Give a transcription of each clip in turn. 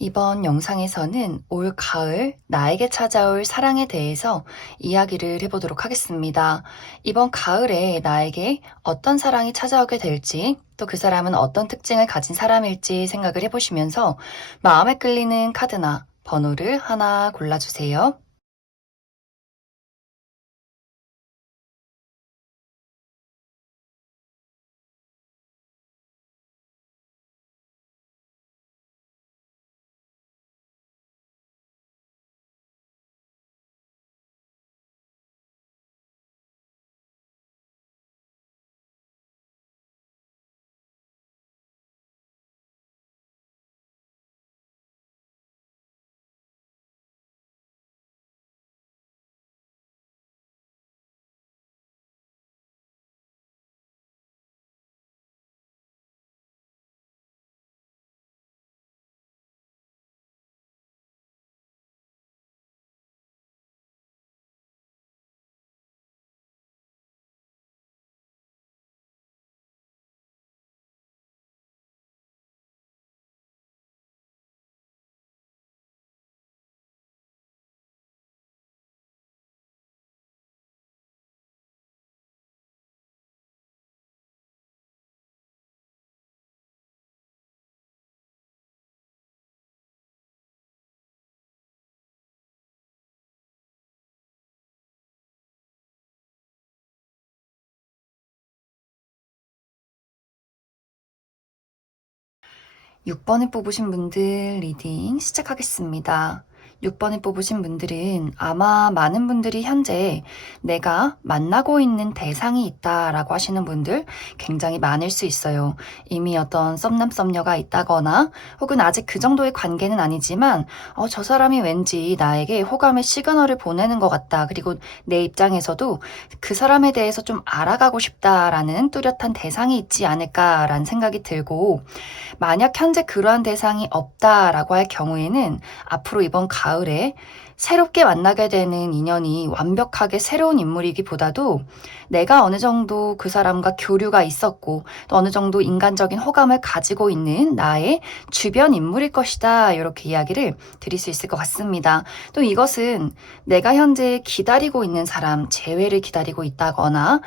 이번 영상에서는 올 가을 나에게 찾아올 사랑에 대해서 이야기를 해보도록 하겠습니다. 이번 가을에 나에게 어떤 사랑이 찾아오게 될지, 또 그 사람은 어떤 특징을 가진 사람일지 생각을 해보시면서 마음에 끌리는 카드나 번호를 하나 골라주세요. 6번을 뽑으신 분들 리딩 시작하겠습니다. 6번을 뽑으신 분들은 아마 많은 분들이 현재 내가 만나고 있는 대상이 있다라고 하시는 분들 굉장히 많을 수 있어요. 이미 어떤 썸남 썸녀가 있다거나 혹은 아직 그 정도의 관계는 아니지만 저 사람이 왠지 나에게 호감의 시그널을 보내는 것 같다. 그리고 내 입장에서도 그 사람에 대해서 좀 알아가고 싶다라는 뚜렷한 대상이 있지 않을까라는 생각이 들고, 만약 현재 그러한 대상이 없다라고 할 경우에는 앞으로 이번 가을에 새롭게 만나게 되는 인연이 완벽하게 새로운 인물이기보다도 내가 어느 정도 그 사람과 교류가 있었고 또 어느 정도 인간적인 호감을 가지고 있는 나의 주변 인물일 것이다. 이렇게 이야기를 드릴 수 있을 것 같습니다. 또 이것은 내가 현재 기다리고 있는 사람, 재회를 기다리고 있다거나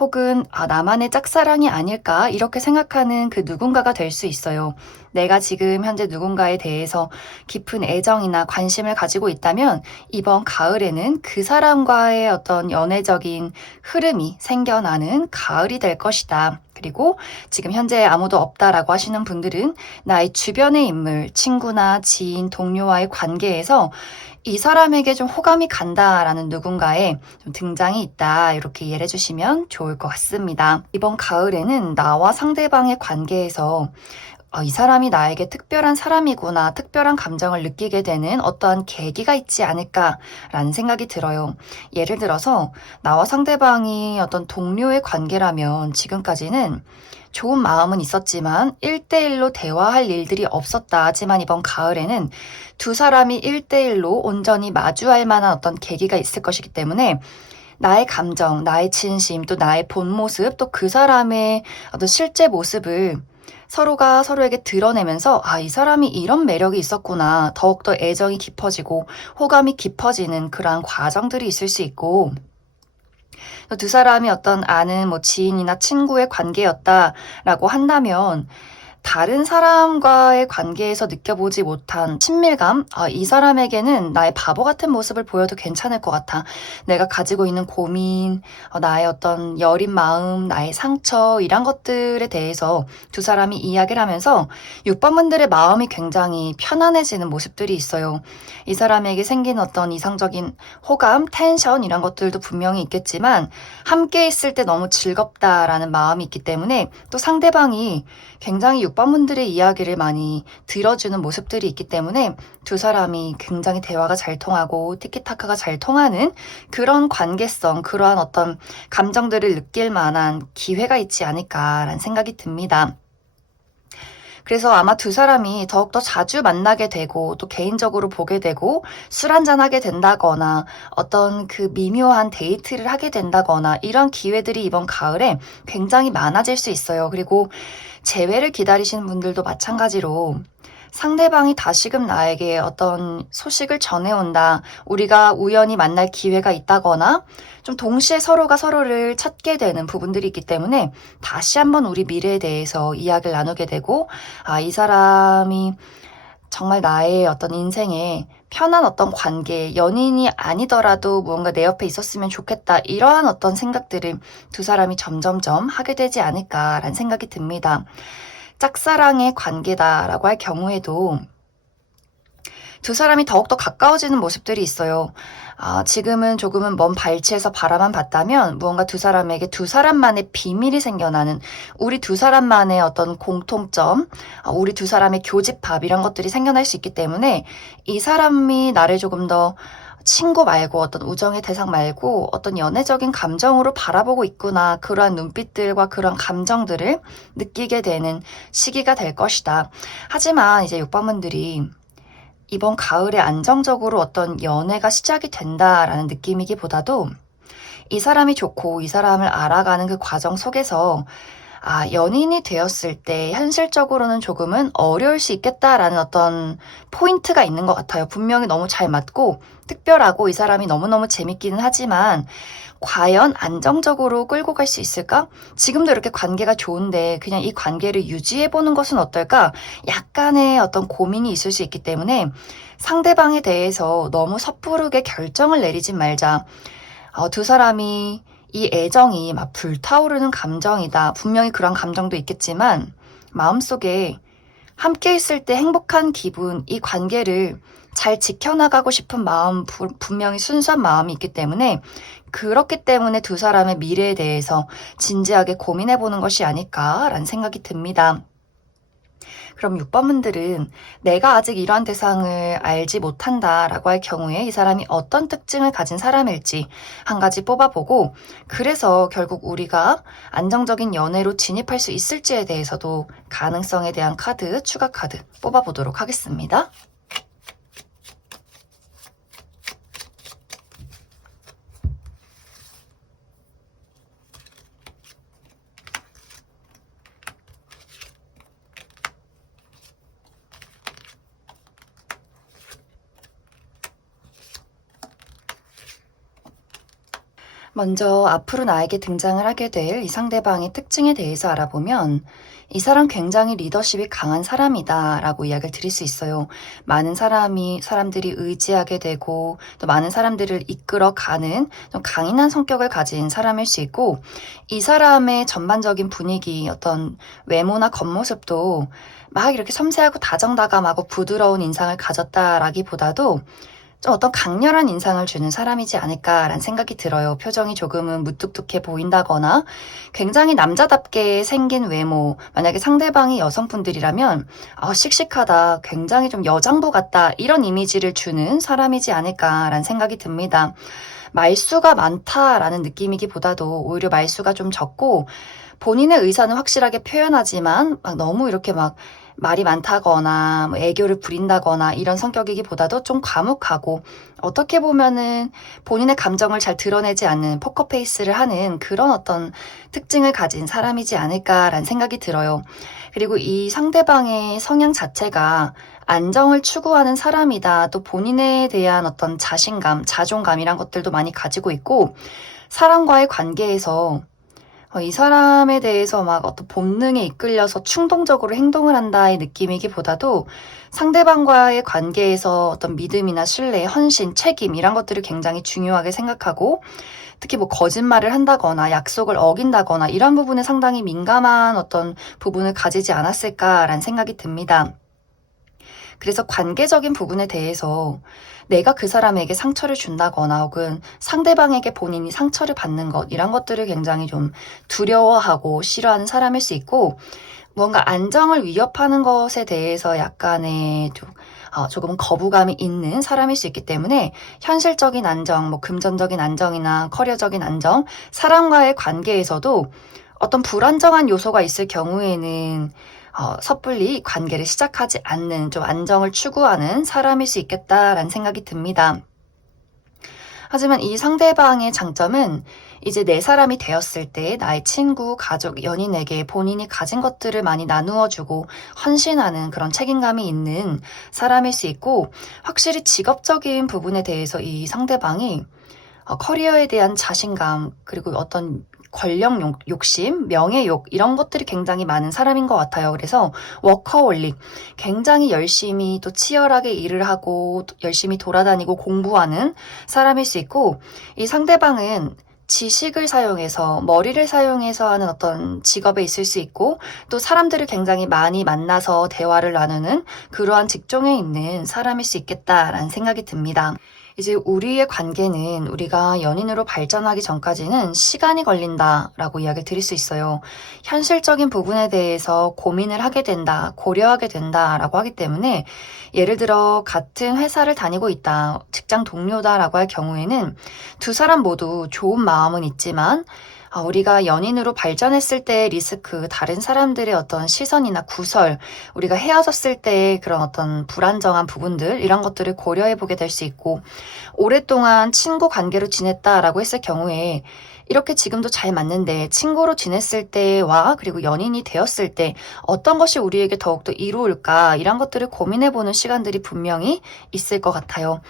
혹은 나만의 짝사랑이 아닐까 이렇게 생각하는 그 누군가가 될 수 있어요. 내가 지금 현재 누군가에 대해서 깊은 애정이나 관심을 가지고 있다면 이번 가을에는 그 사람과의 어떤 연애적인 흐름이 생겨나는 가을이 될 것이다. 그리고 지금 현재 아무도 없다라고 하시는 분들은 나의 주변의 인물, 친구나 지인, 동료와의 관계에서 이 사람에게 좀 호감이 간다라는 누군가의 좀 등장이 있다. 이렇게 이해를 해주시면 좋을 것 같습니다. 이번 가을에는 나와 상대방의 관계에서 이 사람이 나에게 특별한 사람이구나, 특별한 감정을 느끼게 되는 어떠한 계기가 있지 않을까라는 생각이 들어요. 예를 들어서 나와 상대방이 어떤 동료의 관계라면 지금까지는 좋은 마음은 있었지만 1대1로 대화할 일들이 없었다. 하지만 이번 가을에는 두 사람이 1대1로 온전히 마주할 만한 어떤 계기가 있을 것이기 때문에 나의 감정, 나의 진심, 또 나의 본 모습, 또 그 사람의 어떤 실제 모습을 서로가 서로에게 드러내면서 이 사람이 이런 매력이 있었구나. 더욱더 애정이 깊어지고 호감이 깊어지는 그러한 과정들이 있을 수 있고, 두 사람이 어떤 아는 지인이나 친구의 관계였다라고 한다면 다른 사람과의 관계에서 느껴보지 못한 친밀감? 이 사람에게는 나의 바보 같은 모습을 보여도 괜찮을 것 같아. 내가 가지고 있는 고민, 나의 어떤 여린 마음, 나의 상처, 이런 것들에 대해서 두 사람이 이야기를 하면서 6번분들의 마음이 굉장히 편안해지는 모습들이 있어요. 이 사람에게 생긴 어떤 이상적인 호감, 텐션, 이런 것들도 분명히 있겠지만 함께 있을 때 너무 즐겁다라는 마음이 있기 때문에 또 상대방이 굉장히 6번분들의 이야기를 많이 들어주는 모습들이 있기 때문에 두 사람이 굉장히 대화가 잘 통하고 티키타카가 잘 통하는 그런 관계성, 그러한 어떤 감정들을 느낄 만한 기회가 있지 않을까라는 생각이 듭니다. 그래서 아마 두 사람이 더욱더 자주 만나게 되고 또 개인적으로 보게 되고 술 한잔하게 된다거나 어떤 그 미묘한 데이트를 하게 된다거나 이런 기회들이 이번 가을에 굉장히 많아질 수 있어요. 그리고 재회를 기다리시는 분들도 마찬가지로 상대방이 다시금 나에게 어떤 소식을 전해온다. 우리가 우연히 만날 기회가 있다거나 좀 동시에 서로가 서로를 찾게 되는 부분들이 있기 때문에 다시 한번 우리 미래에 대해서 이야기를 나누게 되고, 이 사람이 정말 나의 어떤 인생에 편한 어떤 관계, 연인이 아니더라도 무언가 내 옆에 있었으면 좋겠다. 이러한 어떤 생각들을 두 사람이 점점점 하게 되지 않을까라는 생각이 듭니다. 짝사랑의 관계다라고 할 경우에도 두 사람이 더욱더 가까워지는 모습들이 있어요. 지금은 조금은 먼 발치에서 바라만 봤다면 무언가 두 사람에게 두 사람만의 비밀이 생겨나는, 우리 두 사람만의 어떤 공통점, 우리 두 사람의 교집합 이런 것들이 생겨날 수 있기 때문에 이 사람이 나를 조금 더 친구 말고 어떤 우정의 대상 말고 어떤 연애적인 감정으로 바라보고 있구나, 그러한 눈빛들과 그런 감정들을 느끼게 되는 시기가 될 것이다. 하지만 이제 6번분들이 이번 가을에 안정적으로 어떤 연애가 시작이 된다라는 느낌이기보다도 이 사람이 좋고 이 사람을 알아가는 그 과정 속에서 연인이 되었을 때 현실적으로는 조금은 어려울 수 있겠다라는 어떤 포인트가 있는 것 같아요. 분명히 너무 잘 맞고 특별하고 이 사람이 너무너무 재밌기는 하지만 과연 안정적으로 끌고 갈 수 있을까? 지금도 이렇게 관계가 좋은데 그냥 이 관계를 유지해보는 것은 어떨까? 약간의 어떤 고민이 있을 수 있기 때문에 상대방에 대해서 너무 섣부르게 결정을 내리지 말자. 두 사람이 이 애정이 막 불타오르는 감정이다. 분명히 그런 감정도 있겠지만 마음속에 함께 있을 때 행복한 기분, 이 관계를 잘 지켜나가고 싶은 마음, 분명히 순수한 마음이 있기 때문에 그렇기 때문에 두 사람의 미래에 대해서 진지하게 고민해보는 것이 아닐까라는 생각이 듭니다. 그럼 6번분들은 내가 아직 이러한 대상을 알지 못한다라고 할 경우에 이 사람이 어떤 특징을 가진 사람일지 한 가지 뽑아보고, 그래서 결국 우리가 안정적인 연애로 진입할 수 있을지에 대해서도 가능성에 대한 카드, 추가 카드 뽑아보도록 하겠습니다. 먼저 앞으로 나에게 등장을 하게 될 이 상대방의 특징에 대해서 알아보면 이 사람 굉장히 리더십이 강한 사람이다 라고 이야기를 드릴 수 있어요. 많은 사람들이 의지하게 되고 또 많은 사람들을 이끌어가는 좀 강인한 성격을 가진 사람일 수 있고, 이 사람의 전반적인 분위기, 어떤 외모나 겉모습도 막 이렇게 섬세하고 다정다감하고 부드러운 인상을 가졌다라기보다도 좀 어떤 강렬한 인상을 주는 사람이지 않을까라는 생각이 들어요. 표정이 조금은 무뚝뚝해 보인다거나 굉장히 남자답게 생긴 외모, 만약에 상대방이 여성분들이라면 씩씩하다, 굉장히 좀 여장부 같다, 이런 이미지를 주는 사람이지 않을까라는 생각이 듭니다. 말수가 많다라는 느낌이기보다도 오히려 말수가 좀 적고 본인의 의사는 확실하게 표현하지만 막 너무 이렇게 막 말이 많다거나 애교를 부린다거나 이런 성격이기보다도 좀 과묵하고 어떻게 보면은 본인의 감정을 잘 드러내지 않는 포커페이스를 하는 그런 어떤 특징을 가진 사람이지 않을까라는 생각이 들어요. 그리고 이 상대방의 성향 자체가 안정을 추구하는 사람이다. 또 본인에 대한 어떤 자신감, 자존감이란 것들도 많이 가지고 있고, 사람과의 관계에서 이 사람에 대해서 막 어떤 본능에 이끌려서 충동적으로 행동을 한다의 느낌이기보다도 상대방과의 관계에서 어떤 믿음이나 신뢰, 헌신, 책임 이런 것들을 굉장히 중요하게 생각하고, 특히 뭐 거짓말을 한다거나 약속을 어긴다거나 이런 부분에 상당히 민감한 어떤 부분을 가지지 않았을까라는 생각이 듭니다. 그래서 관계적인 부분에 대해서 내가 그 사람에게 상처를 준다거나 혹은 상대방에게 본인이 상처를 받는 것, 이런 것들을 굉장히 좀 두려워하고 싫어하는 사람일 수 있고, 뭔가 안정을 위협하는 것에 대해서 약간의 조금 거부감이 있는 사람일 수 있기 때문에 현실적인 안정, 뭐 금전적인 안정이나 커리어적인 안정, 사람과의 관계에서도 어떤 불안정한 요소가 있을 경우에는 섣불리 관계를 시작하지 않는, 좀 안정을 추구하는 사람일 수 있겠다라는 생각이 듭니다. 하지만 이 상대방의 장점은 이제 내 사람이 되었을 때 나의 친구, 가족, 연인에게 본인이 가진 것들을 많이 나누어주고 헌신하는 그런 책임감이 있는 사람일 수 있고, 확실히 직업적인 부분에 대해서 이 상대방이 커리어에 대한 자신감, 그리고 어떤 권력 욕심, 명예욕 이런 것들이 굉장히 많은 사람인 것 같아요. 그래서 워커홀릭, 굉장히 열심히 또 치열하게 일을 하고 열심히 돌아다니고 공부하는 사람일 수 있고, 이 상대방은 지식을 사용해서 머리를 사용해서 하는 어떤 직업에 있을 수 있고, 또 사람들을 굉장히 많이 만나서 대화를 나누는 그러한 직종에 있는 사람일 수 있겠다라는 생각이 듭니다. 이제 우리의 관계는 우리가 연인으로 발전하기 전까지는 시간이 걸린다라고 이야기를 드릴 수 있어요. 현실적인 부분에 대해서 고민을 하게 된다, 고려하게 된다라고 하기 때문에, 예를 들어 같은 회사를 다니고 있다, 직장 동료다라고 할 경우에는 두 사람 모두 좋은 마음은 있지만 우리가 연인으로 발전했을 때의 리스크, 다른 사람들의 어떤 시선이나 구설, 우리가 헤어졌을 때의 그런 어떤 불안정한 부분들, 이런 것들을 고려해 보게 될 수 있고, 오랫동안 친구 관계로 지냈다라고 했을 경우에 이렇게 지금도 잘 맞는데 친구로 지냈을 때와 그리고 연인이 되었을 때 어떤 것이 우리에게 더욱더 이로울까, 이런 것들을 고민해보는 시간들이 분명히 있을 것 같아요.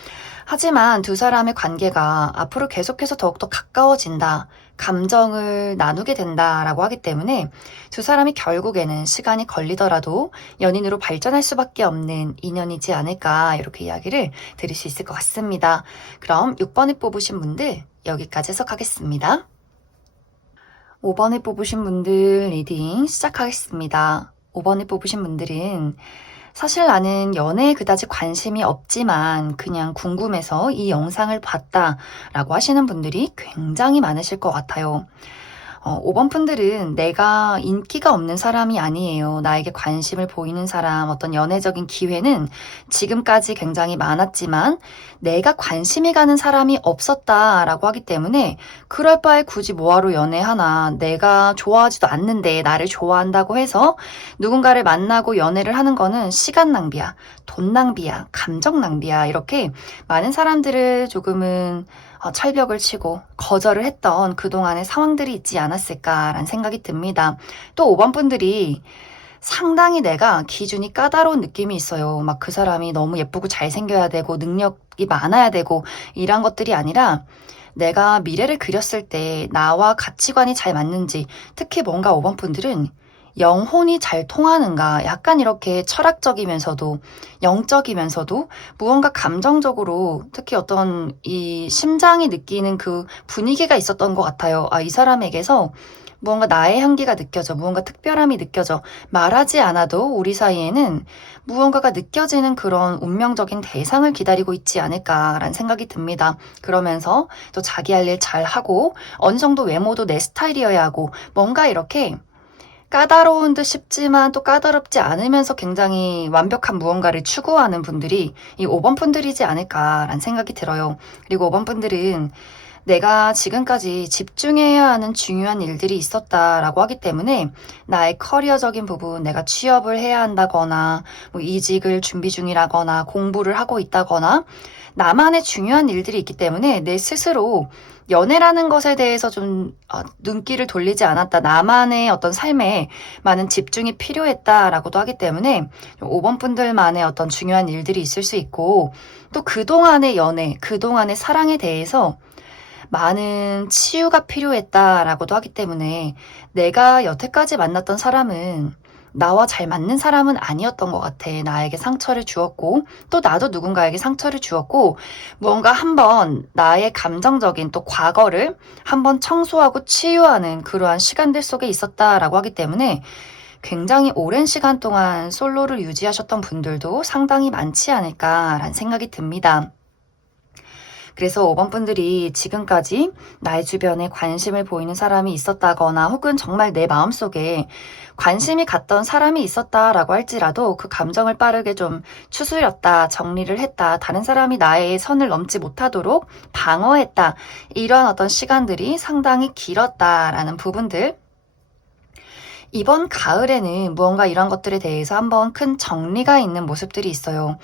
하지만 두 사람의 관계가 앞으로 계속해서 더욱더 가까워진다, 감정을 나누게 된다라고 하기 때문에 두 사람이 결국에는 시간이 걸리더라도 연인으로 발전할 수밖에 없는 인연이지 않을까, 이렇게 이야기를 드릴 수 있을 것 같습니다. 그럼 6번에 뽑으신 분들 여기까지 해석하겠습니다. 5번에 뽑으신 분들 리딩 시작하겠습니다. 5번에 뽑으신 분들은 사실 나는 연애에 그다지 관심이 없지만 그냥 궁금해서 이 영상을 봤다라고 하시는 분들이 굉장히 많으실 것 같아요. 5번 분들은 내가 인기가 없는 사람이 아니에요. 나에게 관심을 보이는 사람, 어떤 연애적인 기회는 지금까지 굉장히 많았지만 내가 관심이 가는 사람이 없었다라고 하기 때문에 그럴 바에 굳이 뭐하러 연애하나, 내가 좋아하지도 않는데 나를 좋아한다고 해서 누군가를 만나고 연애를 하는 거는 시간 낭비야, 돈 낭비야, 감정 낭비야, 이렇게 많은 사람들을 조금은 철벽을 치고 거절을 했던 그동안의 상황들이 있지 않았을까라는 생각이 듭니다. 또 5번 분들이 상당히 내가 기준이 까다로운 느낌이 있어요. 막 그 사람이 너무 예쁘고 잘생겨야 되고 능력이 많아야 되고 이런 것들이 아니라, 내가 미래를 그렸을 때 나와 가치관이 잘 맞는지, 특히 뭔가 5번 분들은 영혼이 잘 통하는가, 약간 이렇게 철학적이면서도 영적이면서도 무언가 감정적으로, 특히 어떤 이 심장이 느끼는 그 분위기가 있었던 것 같아요. 이 사람에게서 무언가 나의 향기가 느껴져, 무언가 특별함이 느껴져, 말하지 않아도 우리 사이에는 무언가가 느껴지는 그런 운명적인 대상을 기다리고 있지 않을까라는 생각이 듭니다. 그러면서 또 자기 할 일 잘하고 어느 정도 외모도 내 스타일이어야 하고, 뭔가 이렇게 까다로운 듯 싶지만 또 까다롭지 않으면서 굉장히 완벽한 무언가를 추구하는 분들이 이 5번 분들이지 않을까라는 생각이 들어요. 그리고 5번 분들은 내가 지금까지 집중해야 하는 중요한 일들이 있었다라고 하기 때문에 나의 커리어적인 부분, 내가 취업을 해야 한다거나 이직을 준비 중이라거나 공부를 하고 있다거나 나만의 중요한 일들이 있기 때문에 내 스스로 연애라는 것에 대해서 좀 눈길을 돌리지 않았다, 나만의 어떤 삶에 많은 집중이 필요했다라고도 하기 때문에 5번 분들만의 어떤 중요한 일들이 있을 수 있고, 또 그동안의 연애, 그동안의 사랑에 대해서 많은 치유가 필요했다라고도 하기 때문에 내가 여태까지 만났던 사람은 나와 잘 맞는 사람은 아니었던 것 같아. 나에게 상처를 주었고 또 나도 누군가에게 상처를 주었고, 무언가 한번 나의 감정적인 또 과거를 한번 청소하고 치유하는 그러한 시간들 속에 있었다라고 하기 때문에 굉장히 오랜 시간 동안 솔로를 유지하셨던 분들도 상당히 많지 않을까라는 생각이 듭니다. 그래서 5번 분들이 지금까지 나의 주변에 관심을 보이는 사람이 있었다거나 혹은 정말 내 마음속에 관심이 갔던 사람이 있었다라고 할지라도 그 감정을 빠르게 좀 추스렸다, 정리를 했다, 다른 사람이 나의 선을 넘지 못하도록 방어했다, 이런 어떤 시간들이 상당히 길었다라는 부분들, 이번 가을에는 무언가 이런 것들에 대해서 한번 큰 정리가 있는 모습들이 있어요.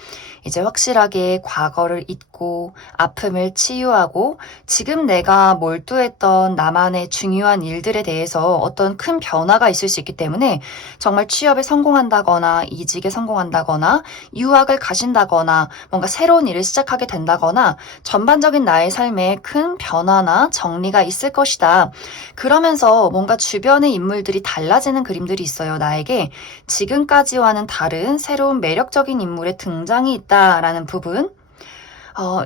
이제 확실하게 과거를 잊고 아픔을 치유하고 지금 내가 몰두했던 나만의 중요한 일들에 대해서 어떤 큰 변화가 있을 수 있기 때문에 정말 취업에 성공한다거나 이직에 성공한다거나 유학을 가신다거나 뭔가 새로운 일을 시작하게 된다거나 전반적인 나의 삶에 큰 변화나 정리가 있을 것이다. 그러면서 뭔가 주변의 인물들이 달라지는 그림들이 있어요. 나에게 지금까지와는 다른 새로운 매력적인 인물의 등장이 있다라는 부분.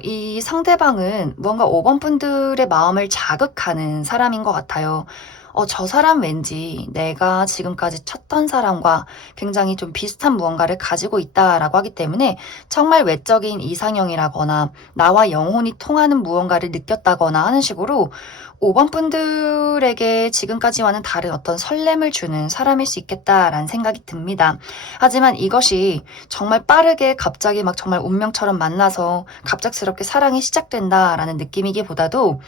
이 상대방은 뭔가 5번 분들의 마음을 자극하는 사람인 것 같아요. 저 사람 왠지 내가 지금까지 쳤던 사람과 굉장히 좀 비슷한 무언가를 가지고 있다라고 하기 때문에 정말 외적인 이상형이라거나 나와 영혼이 통하는 무언가를 느꼈다거나 하는 식으로 5번 분들에게 지금까지와는 다른 어떤 설렘을 주는 사람일 수 있겠다라는 생각이 듭니다. 하지만 이것이 정말 빠르게 갑자기 막 정말 운명처럼 만나서 갑작스럽게 사랑이 시작된다라는 느낌이기보다도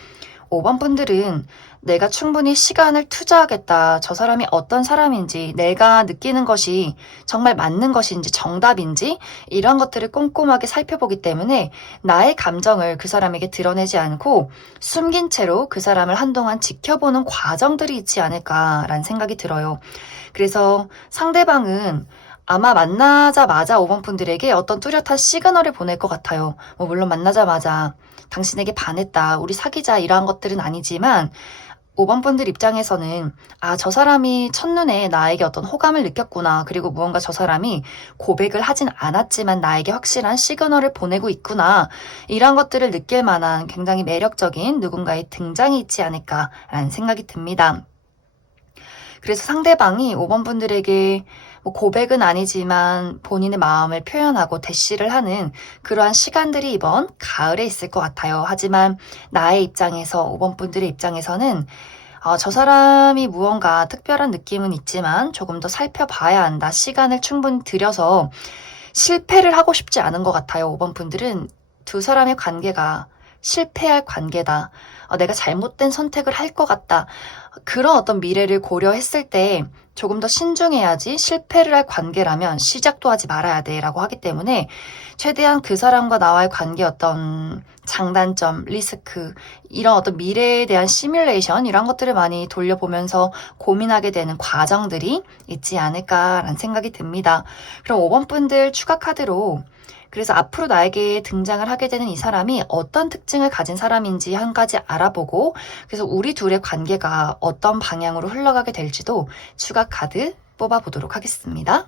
5번 분들은 내가 충분히 시간을 투자하겠다. 저 사람이 어떤 사람인지, 내가 느끼는 것이 정말 맞는 것인지, 정답인지, 이런 것들을 꼼꼼하게 살펴보기 때문에 나의 감정을 그 사람에게 드러내지 않고 숨긴 채로 그 사람을 한동안 지켜보는 과정들이 있지 않을까라는 생각이 들어요. 그래서 상대방은 아마 만나자마자 5번 분들에게 어떤 뚜렷한 시그널을 보낼 것 같아요. 물론 만나자마자 당신에게 반했다, 우리 사귀자 이러한 것들은 아니지만 5번 분들 입장에서는 저 사람이 첫눈에 나에게 어떤 호감을 느꼈구나. 그리고 무언가 저 사람이 고백을 하진 않았지만 나에게 확실한 시그널을 보내고 있구나. 이런 것들을 느낄 만한 굉장히 매력적인 누군가의 등장이 있지 않을까라는 생각이 듭니다. 그래서 상대방이 5번 분들에게 고백은 아니지만 본인의 마음을 표현하고 대시를 하는 그러한 시간들이 이번 가을에 있을 것 같아요. 하지만 나의 입장에서 5번 분들의 입장에서는 저 사람이 무언가 특별한 느낌은 있지만 조금 더 살펴봐야 한다. 시간을 충분히 들여서 실패를 하고 싶지 않은 것 같아요. 5번 분들은 두 사람의 관계가 실패할 관계다. 내가 잘못된 선택을 할 것 같다. 그런 어떤 미래를 고려했을 때 조금 더 신중해야지 실패를 할 관계라면 시작도 하지 말아야 돼 라고 하기 때문에 최대한 그 사람과 나와의 관계 어떤 장단점, 리스크, 이런 어떤 미래에 대한 시뮬레이션 이런 것들을 많이 돌려보면서 고민하게 되는 과정들이 있지 않을까라는 생각이 듭니다. 그럼 5번 분들 추가 카드로 그래서 앞으로 나에게 등장을 하게 되는 이 사람이 어떤 특징을 가진 사람인지 한 가지 알아보고 그래서 우리 둘의 관계가 어떤 방향으로 흘러가게 될지도 추가 카드 뽑아보도록 하겠습니다.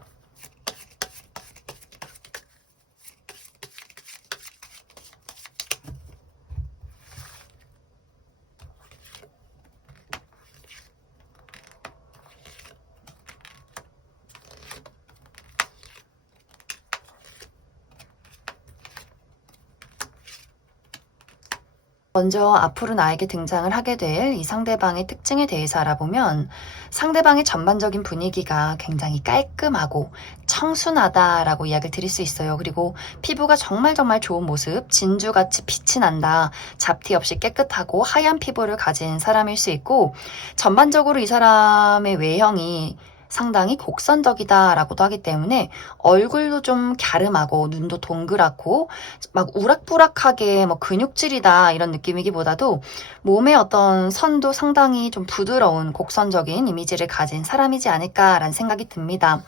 먼저 앞으로 나에게 등장을 하게 될 이 상대방의 특징에 대해서 알아보면 상대방의 전반적인 분위기가 굉장히 깔끔하고 청순하다라고 이야기를 드릴 수 있어요. 그리고 피부가 정말 좋은 모습, 진주같이 빛이 난다. 잡티 없이 깨끗하고 하얀 피부를 가진 사람일 수 있고 전반적으로 이 사람의 외형이 상당히 곡선적이다라고도 하기 때문에 얼굴도 좀 갸름하고 눈도 동그랗고 막 우락부락하게 근육질이다 이런 느낌이기보다도 몸의 어떤 선도 상당히 좀 부드러운 곡선적인 이미지를 가진 사람이지 않을까라는 생각이 듭니다.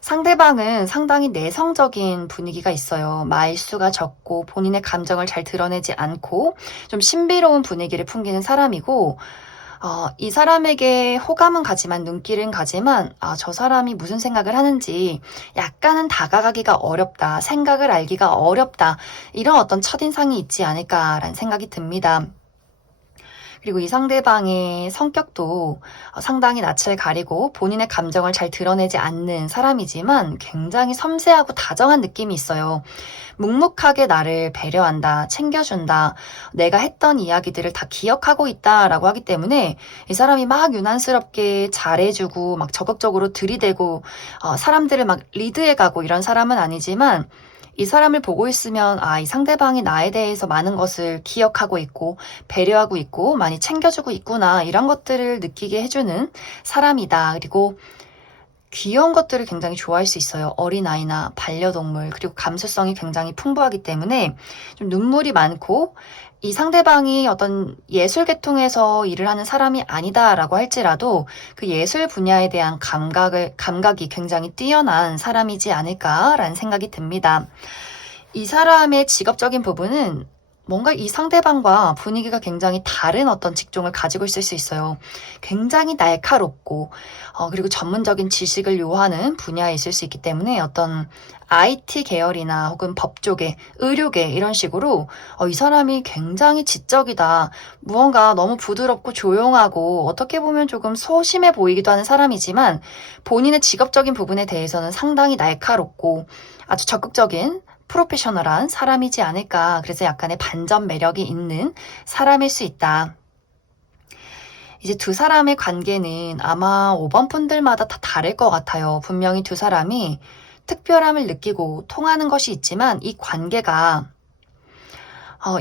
상대방은 상당히 내성적인 분위기가 있어요. 말수가 적고 본인의 감정을 잘 드러내지 않고 좀 신비로운 분위기를 풍기는 사람이고 이 사람에게 호감은 가지만 눈길은 가지만 저 사람이 무슨 생각을 하는지 약간은 다가가기가 어렵다. 생각을 알기가 어렵다. 이런 어떤 첫인상이 있지 않을까라는 생각이 듭니다. 그리고 이 상대방의 성격도 상당히 낯을 가리고 본인의 감정을 잘 드러내지 않는 사람이지만 굉장히 섬세하고 다정한 느낌이 있어요. 묵묵하게 나를 배려한다, 챙겨준다, 내가 했던 이야기들을 다 기억하고 있다라고 하기 때문에 이 사람이 막 유난스럽게 잘해주고 막 적극적으로 들이대고 사람들을 막 리드해가고 이런 사람은 아니지만 이 사람을 보고 있으면 이 상대방이 나에 대해서 많은 것을 기억하고 있고 배려하고 있고 많이 챙겨주고 있구나 이런 것들을 느끼게 해주는 사람이다. 그리고 귀여운 것들을 굉장히 좋아할 수 있어요. 어린아이나 반려동물 그리고 감수성이 굉장히 풍부하기 때문에 좀 눈물이 많고 이 상대방이 어떤 예술 계통에서 일을 하는 사람이 아니다라고 할지라도 그 예술 분야에 대한 감각이 굉장히 뛰어난 사람이지 않을까라는 생각이 듭니다. 이 사람의 직업적인 부분은 뭔가 이 상대방과 분위기가 굉장히 다른 어떤 직종을 가지고 있을 수 있어요. 굉장히 날카롭고 그리고 전문적인 지식을 요하는 분야에 있을 수 있기 때문에 어떤 IT 계열이나 혹은 법조계, 의료계 이런 식으로 이 사람이 굉장히 지적이다. 무언가 너무 부드럽고 조용하고 어떻게 보면 조금 소심해 보이기도 하는 사람이지만 본인의 직업적인 부분에 대해서는 상당히 날카롭고 아주 적극적인 프로페셔널한 사람이지 않을까. 그래서 약간의 반전 매력이 있는 사람일 수 있다. 이제 두 사람의 관계는 아마 5번 분들마다 다 다를 것 같아요. 분명히 두 사람이 특별함을 느끼고 통하는 것이 있지만 이 관계가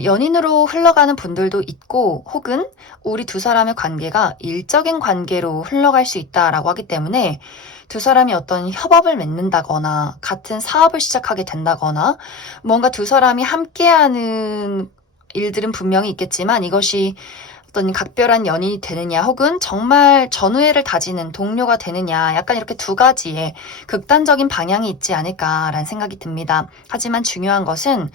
연인으로 흘러가는 분들도 있고 혹은 우리 두 사람의 관계가 일적인 관계로 흘러갈 수 있다라고 하기 때문에 두 사람이 어떤 협업을 맺는다거나 같은 사업을 시작하게 된다거나 뭔가 두 사람이 함께하는 일들은 분명히 있겠지만 이것이 어떤 각별한 연인이 되느냐 혹은 정말 전우애를 다지는 동료가 되느냐 약간 이렇게 두 가지의 극단적인 방향이 있지 않을까라는 생각이 듭니다. 하지만 중요한 것은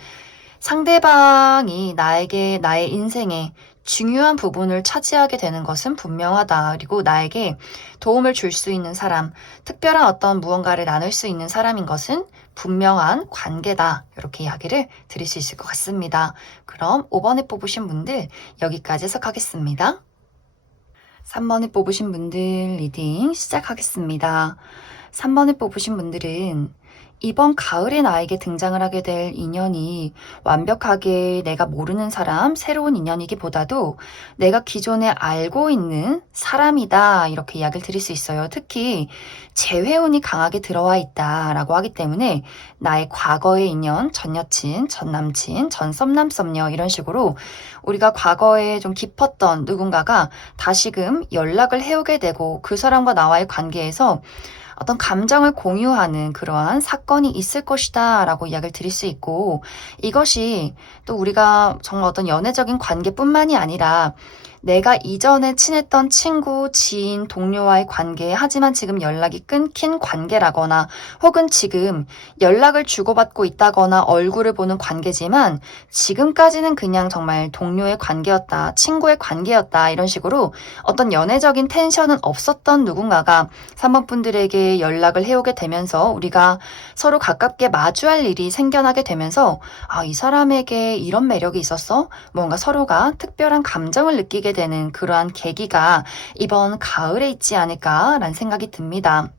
상대방이 나에게 나의 인생에 중요한 부분을 차지하게 되는 것은 분명하다. 그리고 나에게 도움을 줄 수 있는 사람, 특별한 어떤 무언가를 나눌 수 있는 사람인 것은 분명한 관계다. 이렇게 이야기를 드릴 수 있을 것 같습니다. 그럼 5번에 뽑으신 분들 여기까지 해석하겠습니다. 3번에 뽑으신 분들 리딩 시작하겠습니다. 3번에 뽑으신 분들은 이번 가을에 나에게 등장을 하게 될 인연이 완벽하게 내가 모르는 사람, 새로운 인연이기보다도 내가 기존에 알고 있는 사람이다 이렇게 이야기를 드릴 수 있어요. 특히 재회운이 강하게 들어와 있다라고 하기 때문에 나의 과거의 인연, 전 여친, 전 남친, 전 썸남 썸녀 이런 식으로 우리가 과거에 좀 깊었던 누군가가 다시금 연락을 해오게 되고 그 사람과 나와의 관계에서 어떤 감정을 공유하는 그러한 사건이 있을 것이다 라고 이야기를 드릴 수 있고 이것이 또 우리가 정말 어떤 연애적인 관계뿐만이 아니라 내가 이전에 친했던 친구, 지인, 동료와의 관계 하지만 지금 연락이 끊긴 관계라거나 혹은 지금 연락을 주고받고 있다거나 얼굴을 보는 관계지만 지금까지는 그냥 정말 동료의 관계였다, 친구의 관계였다 이런 식으로 어떤 연애적인 텐션은 없었던 누군가가 3번 분들에게 연락을 해오게 되면서 우리가 서로 가깝게 마주할 일이 생겨나게 되면서 이 사람에게 이런 매력이 있었어? 뭔가 서로가 특별한 감정을 느끼게 되는 그러한 계기가 이번 가을에 있지 않을까라는 생각이 듭니다.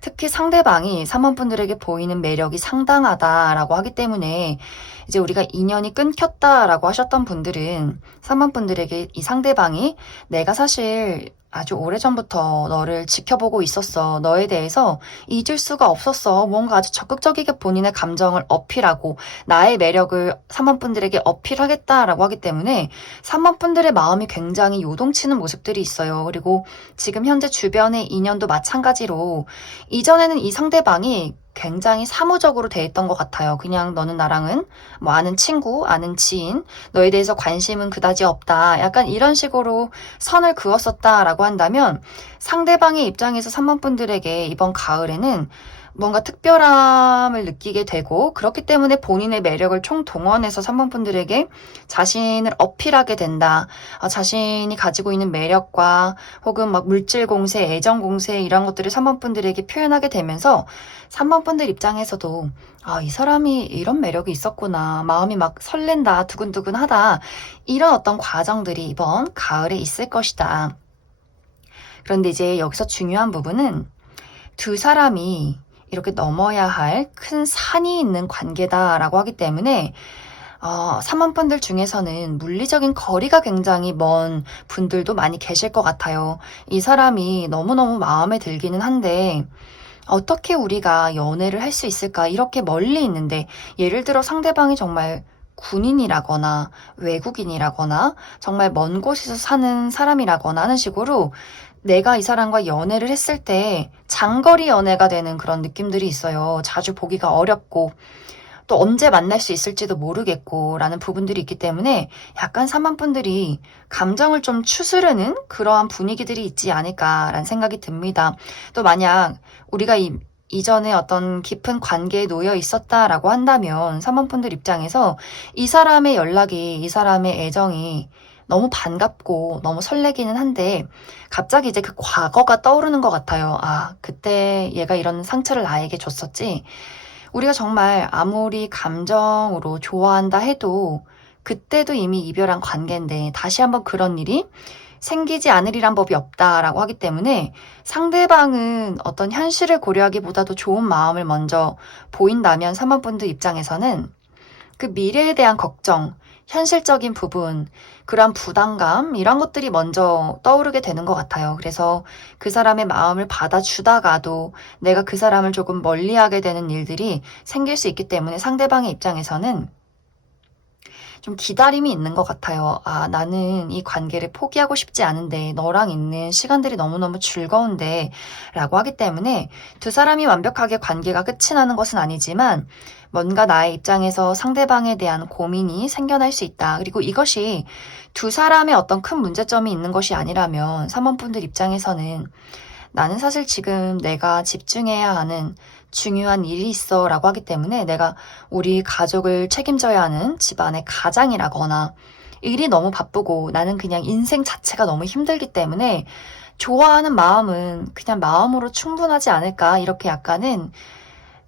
특히 상대방이 3번 분들에게 보이는 매력이 상당하다라고 하기 때문에 이제 우리가 인연이 끊겼다라고 하셨던 분들은 3번 분들에게 이 상대방이 내가 사실 아주 오래전부터 너를 지켜보고 있었어. 너에 대해서 잊을 수가 없었어. 뭔가 아주 적극적이게 본인의 감정을 어필하고 나의 매력을 3번 분들에게 어필하겠다라고 하기 때문에 3번 분들의 마음이 굉장히 요동치는 모습들이 있어요. 그리고 지금 현재 주변의 인연도 마찬가지로 이전에는 이 상대방이 굉장히 사무적으로 돼 있던 것 같아요. 그냥 너는 나랑은 뭐 아는 친구, 아는 지인, 너에 대해서 관심은 그다지 없다. 약간 이런 식으로 선을 그었었다라고 한다면 상대방의 입장에서 3번 분들에게 이번 가을에는 뭔가 특별함을 느끼게 되고 그렇기 때문에 본인의 매력을 총동원해서 3번 분들에게 자신을 어필하게 된다. 자신이 가지고 있는 매력과 혹은 막 물질 공세, 애정 공세 이런 것들을 3번 분들에게 표현하게 되면서 3번 분들 입장에서도 이 사람이 이런 매력이 있었구나. 마음이 막 설렌다, 두근두근하다. 이런 어떤 과정들이 이번 가을에 있을 것이다. 그런데 이제 여기서 중요한 부분은 두 사람이 이렇게 넘어야 할 큰 산이 있는 관계다라고 하기 때문에 3번 분들 중에서는 물리적인 거리가 굉장히 먼 분들도 많이 계실 것 같아요. 이 사람이 너무너무 마음에 들기는 한데 어떻게 우리가 연애를 할 수 있을까? 이렇게 멀리 있는데, 예를 들어 상대방이 정말 군인이라거나 외국인이라거나 정말 먼 곳에서 사는 사람이라거나 하는 식으로 내가 이 사람과 연애를 했을 때 장거리 연애가 되는 그런 느낌들이 있어요. 자주 보기가 어렵고 또 언제 만날 수 있을지도 모르겠고 라는 부분들이 있기 때문에 약간 사만분들이 감정을 좀 추스르는 그러한 분위기들이 있지 않을까라는 생각이 듭니다. 또 만약 우리가 이전에 어떤 깊은 관계에 놓여 있었다라고 한다면 사만분들 입장에서 이 사람의 연락이, 이 사람의 애정이 너무 반갑고 너무 설레기는 한데 갑자기 이제 그 과거가 떠오르는 것 같아요. 아, 그때 얘가 이런 상처를 나에게 줬었지. 우리가 정말 아무리 감정으로 좋아한다 해도 그때도 이미 이별한 관계인데 다시 한번 그런 일이 생기지 않으리란 법이 없다라고 하기 때문에 상대방은 어떤 현실을 고려하기보다도 좋은 마음을 먼저 보인다면 사만분들 입장에서는 그 미래에 대한 걱정, 현실적인 부분, 그런 부담감, 이런 것들이 먼저 떠오르게 되는 것 같아요. 그래서 그 사람의 마음을 받아주다가도 내가 그 사람을 조금 멀리하게 되는 일들이 생길 수 있기 때문에 상대방의 입장에서는 좀 기다림이 있는 것 같아요. 아, 나는 이 관계를 포기하고 싶지 않은데 너랑 있는 시간들이 너무너무 즐거운데 라고 하기 때문에 두 사람이 완벽하게 관계가 끝이 나는 것은 아니지만 뭔가 나의 입장에서 상대방에 대한 고민이 생겨날 수 있다. 그리고 이것이 두 사람의 어떤 큰 문제점이 있는 것이 아니라면 사모분들 입장에서는 나는 사실 지금 내가 집중해야 하는 중요한 일이 있어 라고 하기 때문에 내가 우리 가족을 책임져야 하는 집안의 가장이라거나 일이 너무 바쁘고 나는 그냥 인생 자체가 너무 힘들기 때문에 좋아하는 마음은 그냥 마음으로 충분하지 않을까 이렇게 약간은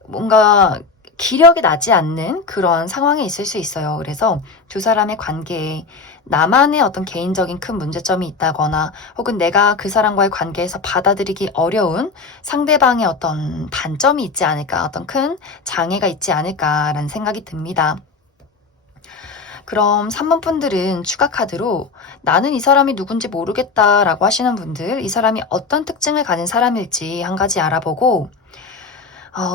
뭔가 기력이 나지 않는 그런 상황에 있을 수 있어요. 그래서 두 사람의 관계에 나만의 어떤 개인적인 큰 문제점이 있다거나 혹은 내가 그 사람과의 관계에서 받아들이기 어려운 상대방의 어떤 단점이 있지 않을까, 어떤 큰 장애가 있지 않을까라는 생각이 듭니다. 그럼 3번 분들은 추가 카드로 나는 이 사람이 누군지 모르겠다라고 하시는 분들, 이 사람이 어떤 특징을 가진 사람일지 한 가지 알아보고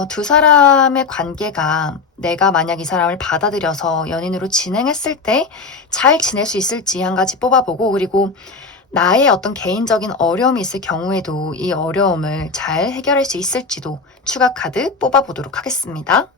두 사람의 관계가 내가 만약 이 사람을 받아들여서 연인으로 진행했을 때 잘 지낼 수 있을지 한 가지 뽑아보고 그리고 나의 어떤 개인적인 어려움이 있을 경우에도 이 어려움을 잘 해결할 수 있을지도 추가 카드 뽑아보도록 하겠습니다.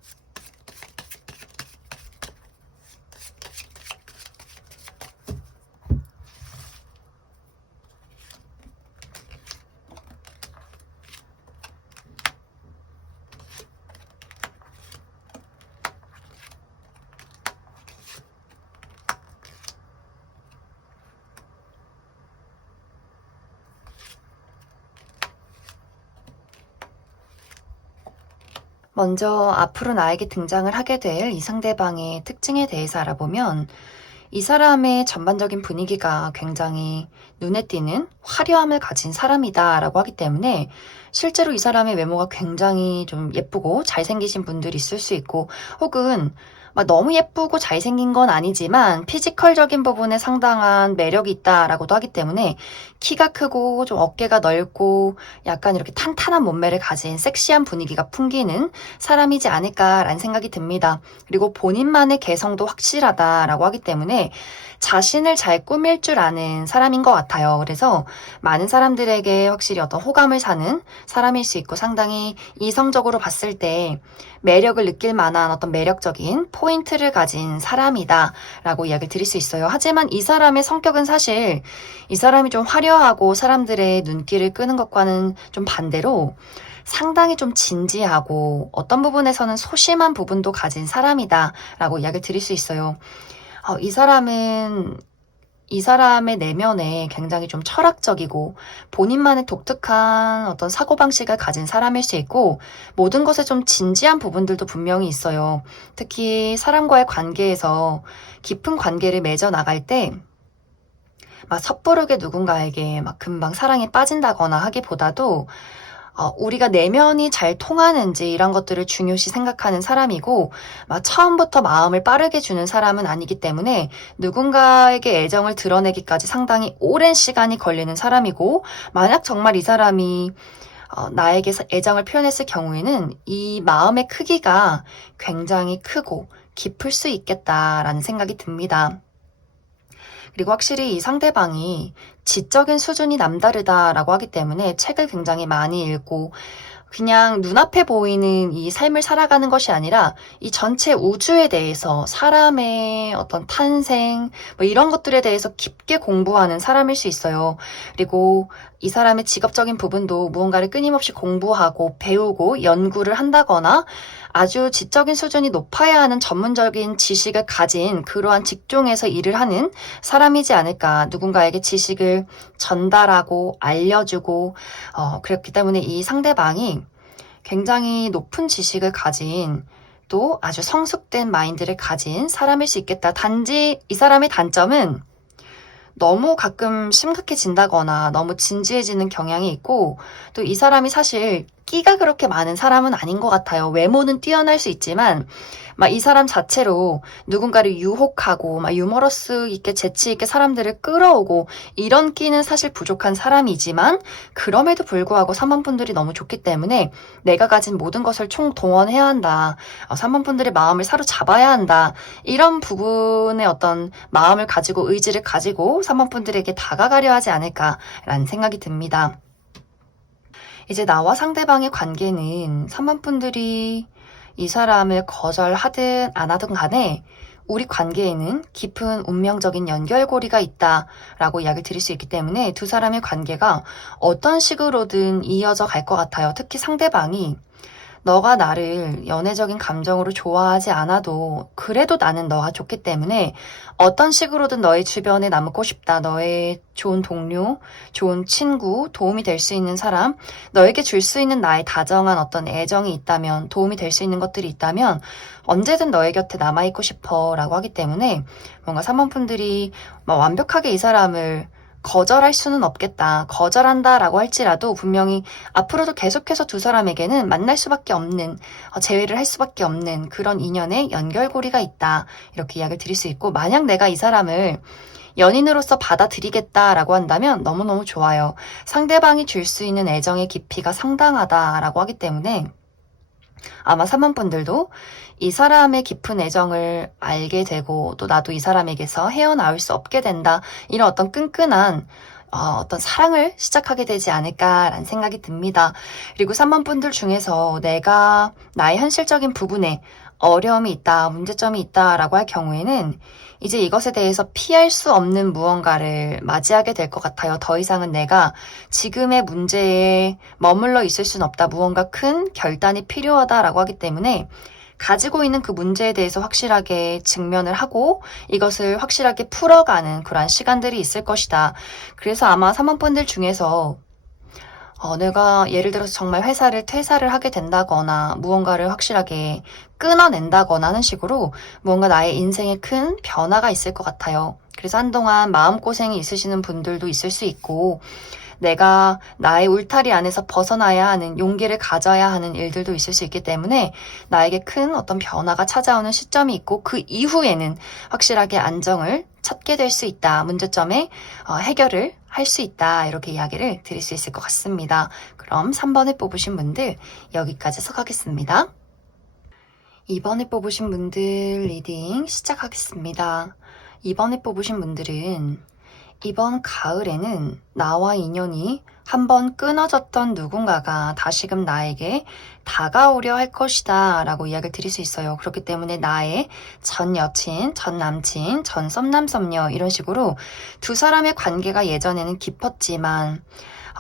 먼저 앞으로 나에게 등장을 하게 될 이 상대방의 특징에 대해서 알아보면 이 사람의 전반적인 분위기가 굉장히 눈에 띄는 화려함을 가진 사람이다라고 하기 때문에 실제로 이 사람의 외모가 굉장히 좀 예쁘고 잘생기신 분들이 있을 수 있고 혹은 막 너무 예쁘고 잘생긴 건 아니지만 피지컬적인 부분에 상당한 매력이 있다라고도 하기 때문에 키가 크고 좀 어깨가 넓고 약간 이렇게 탄탄한 몸매를 가진 섹시한 분위기가 풍기는 사람이지 않을까라는 생각이 듭니다. 그리고 본인만의 개성도 확실하다라고 하기 때문에 자신을 잘 꾸밀 줄 아는 사람인 것 같아요. 그래서 많은 사람들에게 확실히 어떤 호감을 사는 사람일 수 있고 상당히 이성적으로 봤을 때 매력을 느낄 만한 어떤 매력적인 포인트를 가진 사람이다 라고 이야기를 드릴 수 있어요. 하지만 이 사람의 성격은 사실 이 사람이 좀 화려하고 사람들의 눈길을 끄는 것과는 좀 반대로 상당히 좀 진지하고 어떤 부분에서는 소심한 부분도 가진 사람이다 라고 이야기를 드릴 수 있어요. 이 사람의 내면에 굉장히 좀 철학적이고 본인만의 독특한 어떤 사고방식을 가진 사람일 수 있고 모든 것에 좀 진지한 부분들도 분명히 있어요. 특히 사람과의 관계에서 깊은 관계를 맺어 나갈 때 막 섣부르게 누군가에게 막 금방 사랑에 빠진다거나 하기보다도 우리가 내면이 잘 통하는지 이런 것들을 중요시 생각하는 사람이고 막 처음부터 마음을 빠르게 주는 사람은 아니기 때문에 누군가에게 애정을 드러내기까지 상당히 오랜 시간이 걸리는 사람이고 만약 정말 이 사람이 나에게 애정을 표현했을 경우에는 이 마음의 크기가 굉장히 크고 깊을 수 있겠다라는 생각이 듭니다. 그리고 확실히 이 상대방이 지적인 수준이 남다르다라고 하기 때문에 책을 굉장히 많이 읽고 그냥 눈앞에 보이는 이 삶을 살아가는 것이 아니라 이 전체 우주에 대해서 사람의 어떤 탄생, 뭐 이런 것들에 대해서 깊게 공부하는 사람일 수 있어요. 그리고 이 사람의 직업적인 부분도 무언가를 끊임없이 공부하고 배우고 연구를 한다거나 아주 지적인 수준이 높아야 하는 전문적인 지식을 가진 그러한 직종에서 일을 하는 사람이지 않을까. 누군가에게 지식을 전달하고 알려주고 그렇기 때문에 이 상대방이 굉장히 높은 지식을 가진 또 아주 성숙된 마인드를 가진 사람일 수 있겠다. 단지 이 사람의 단점은 너무 가끔 심각해진다거나 너무 진지해지는 경향이 있고 또 이 사람이 사실 끼가 그렇게 많은 사람은 아닌 것 같아요. 외모는 뛰어날 수 있지만 막 이 사람 자체로 누군가를 유혹하고 막 유머러스 있게 재치 있게 사람들을 끌어오고 이런 끼는 사실 부족한 사람이지만 그럼에도 불구하고 3번 분들이 너무 좋기 때문에 내가 가진 모든 것을 총동원해야 한다. 3번 분들의 마음을 사로잡아야 한다. 이런 부분의 어떤 마음을 가지고 의지를 가지고 3번 분들에게 다가가려 하지 않을까라는 생각이 듭니다. 이제 나와 상대방의 관계는 3번 분들이 이 사람을 거절하든 안 하든 간에 우리 관계에는 깊은 운명적인 연결고리가 있다라고 이야기를 드릴 수 있기 때문에 두 사람의 관계가 어떤 식으로든 이어져 갈 것 같아요. 특히 상대방이 너가 나를 연애적인 감정으로 좋아하지 않아도 그래도 나는 너가 좋기 때문에 어떤 식으로든 너의 주변에 남고 싶다. 너의 좋은 동료, 좋은 친구, 도움이 될 수 있는 사람, 너에게 줄 수 있는 나의 다정한 어떤 애정이 있다면, 도움이 될 수 있는 것들이 있다면 언제든 너의 곁에 남아있고 싶어 라고 하기 때문에 뭔가 3번 분들이 완벽하게 이 사람을 거절할 수는 없겠다. 거절한다라고 할지라도 분명히 앞으로도 계속해서 두 사람에게는 만날 수밖에 없는, 재회를 할 수밖에 없는 그런 인연의 연결고리가 있다. 이렇게 이야기를 드릴 수 있고 만약 내가 이 사람을 연인으로서 받아들이겠다라고 한다면 너무너무 좋아요. 상대방이 줄 수 있는 애정의 깊이가 상당하다라고 하기 때문에 아마 3번 분들도 이 사람의 깊은 애정을 알게 되고 또 나도 이 사람에게서 헤어나올 수 없게 된다. 이런 어떤 끈끈한 어떤 사랑을 시작하게 되지 않을까라는 생각이 듭니다. 그리고 3번 분들 중에서 내가 나의 현실적인 부분에 어려움이 있다, 문제점이 있다라고 할 경우에는 이제 이것에 대해서 피할 수 없는 무언가를 맞이하게 될 것 같아요. 더 이상은 내가 지금의 문제에 머물러 있을 수는 없다. 무언가 큰 결단이 필요하다라고 하기 때문에 가지고 있는 그 문제에 대해서 확실하게 직면을 하고 이것을 확실하게 풀어가는 그러한 시간들이 있을 것이다. 그래서 아마 3번 분들 중에서 내가 예를 들어서 정말 회사를 퇴사를 하게 된다거나 무언가를 확실하게 끊어낸다거나 하는 식으로 무언가 나의 인생에 큰 변화가 있을 것 같아요. 그래서 한동안 마음고생이 있으시는 분들도 있을 수 있고 내가 나의 울타리 안에서 벗어나야 하는 용기를 가져야 하는 일들도 있을 수 있기 때문에 나에게 큰 어떤 변화가 찾아오는 시점이 있고 그 이후에는 확실하게 안정을 찾게 될 수 있다. 문제점에 해결을 할 수 있다. 이렇게 이야기를 드릴 수 있을 것 같습니다. 그럼 3번을 뽑으신 분들 여기까지 해석하겠습니다. 2번을 뽑으신 분들 리딩 시작하겠습니다. 2번을 뽑으신 분들은 이번 가을에는 나와 인연이 한번 끊어졌던 누군가가 다시금 나에게 다가오려 할 것이다 라고 이야기를 드릴 수 있어요. 그렇기 때문에 나의 전 여친, 전 남친, 전 썸남 썸녀 이런 식으로 두 사람의 관계가 예전에는 깊었지만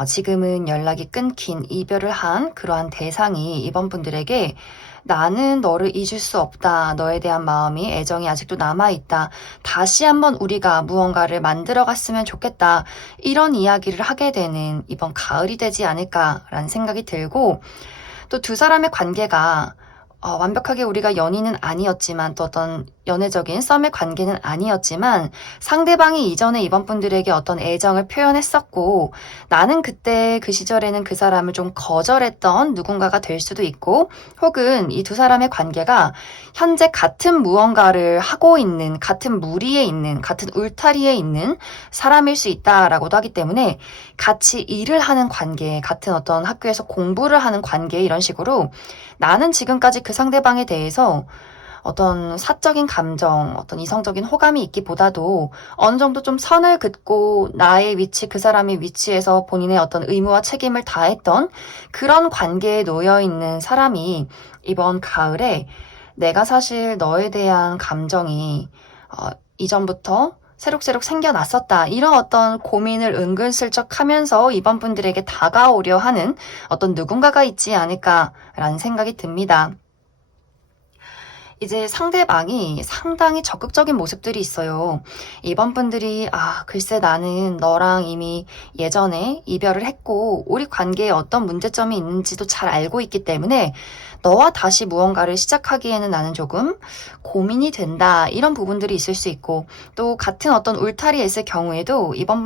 지금은 연락이 끊긴 이별을 한 그러한 대상이 이번 분들에게 나는 너를 잊을 수 없다. 너에 대한 마음이 애정이 아직도 남아있다. 다시 한번 우리가 무언가를 만들어 갔으면 좋겠다. 이런 이야기를 하게 되는 이번 가을이 되지 않을까라는 생각이 들고 또 두 사람의 관계가 완벽하게 우리가 연인은 아니었지만 또 어떤 연애적인 썸의 관계는 아니었지만 상대방이 이전에 이번 분들에게 어떤 애정을 표현했었고 나는 그때 그 시절에는 그 사람을 좀 거절했던 누군가가 될 수도 있고 혹은 이 두 사람의 관계가 현재 같은 무언가를 하고 있는 같은 무리에 있는 같은 울타리에 있는 사람일 수 있다라고도 하기 때문에 같이 일을 하는 관계, 같은 어떤 학교에서 공부를 하는 관계 이런 식으로 나는 지금까지 그 상대방에 대해서 어떤 사적인 감정, 어떤 이성적인 호감이 있기보다도 어느 정도 좀 선을 긋고 나의 위치, 그 사람의 위치에서 본인의 어떤 의무와 책임을 다했던 그런 관계에 놓여 있는 사람이 이번 가을에 내가 사실 너에 대한 감정이 이전부터 새록새록 생겨났었다. 이런 어떤 고민을 은근슬쩍 하면서 이번 분들에게 다가오려 하는 어떤 누군가가 있지 않을까라는 생각이 듭니다. 이제 상대방이 상당히 적극적인 모습들이 있어요. 이번 분들이, 글쎄 나는 너랑 이미 예전에 이별을 했고, 우리 관계에 어떤 문제점이 있는지도 잘 알고 있기 때문에 너와 다시 무언가를 시작하기에는 나는 조금 고민이 된다. 이런 부분들이 있을 수 있고, 또 같은 어떤 울타리에 있을 경우에도 이번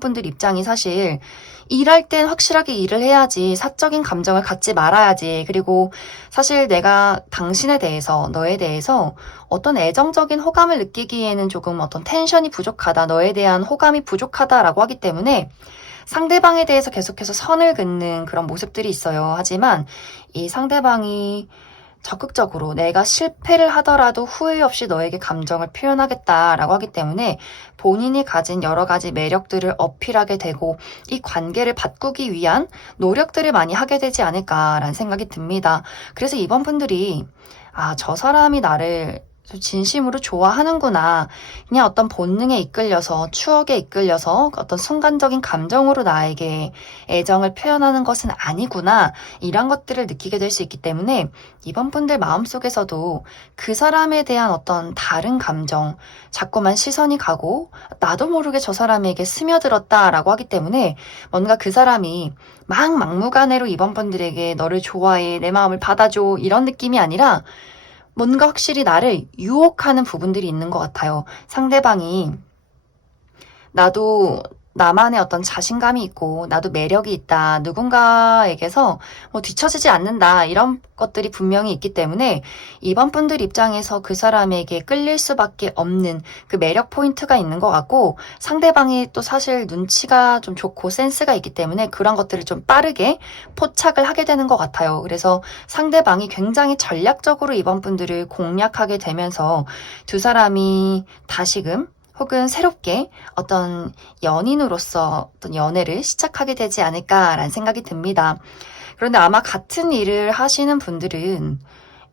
분들 입장이 사실 일할 땐 확실하게 일을 해야지, 사적인 감정을 갖지 말아야지, 그리고 사실 내가 당신에 대해서, 너에 대해서 어떤 애정적인 호감을 느끼기에는 조금 어떤 텐션이 부족하다, 너에 대한 호감이 부족하다라고 하기 때문에 상대방에 대해서 계속해서 선을 긋는 그런 모습들이 있어요. 하지만 이 상대방이 적극적으로 내가 실패를 하더라도 후회 없이 너에게 감정을 표현하겠다라고 하기 때문에 본인이 가진 여러 가지 매력들을 어필하게 되고 이 관계를 바꾸기 위한 노력들을 많이 하게 되지 않을까라는 생각이 듭니다. 그래서 이번 분들이 저 사람이 나를 진심으로 좋아하는구나. 그냥 어떤 본능에 이끌려서, 추억에 이끌려서 어떤 순간적인 감정으로 나에게 애정을 표현하는 것은 아니구나. 이런 것들을 느끼게 될 수 있기 때문에 이번 분들 마음속에서도 그 사람에 대한 어떤 다른 감정, 자꾸만 시선이 가고 나도 모르게 저 사람에게 스며들었다라고 하기 때문에 뭔가 그 사람이 막 막무가내로 이번 분들에게 너를 좋아해, 내 마음을 받아줘 이런 느낌이 아니라 뭔가 확실히 나를 유혹하는 부분들이 있는 것 같아요. 상대방이 나도 나만의 어떤 자신감이 있고 나도 매력이 있다. 누군가에게서 뒤처지지 않는다. 이런 것들이 분명히 있기 때문에 이번 분들 입장에서 그 사람에게 끌릴 수밖에 없는 그 매력 포인트가 있는 것 같고 상대방이 또 사실 눈치가 좀 좋고 센스가 있기 때문에 그런 것들을 좀 빠르게 포착을 하게 되는 것 같아요. 그래서 상대방이 굉장히 전략적으로 이번 분들을 공략하게 되면서 두 사람이 다시금 혹은 새롭게 어떤 연인으로서 어떤 연애를 시작하게 되지 않을까라는 생각이 듭니다. 그런데 아마 같은 일을 하시는 분들은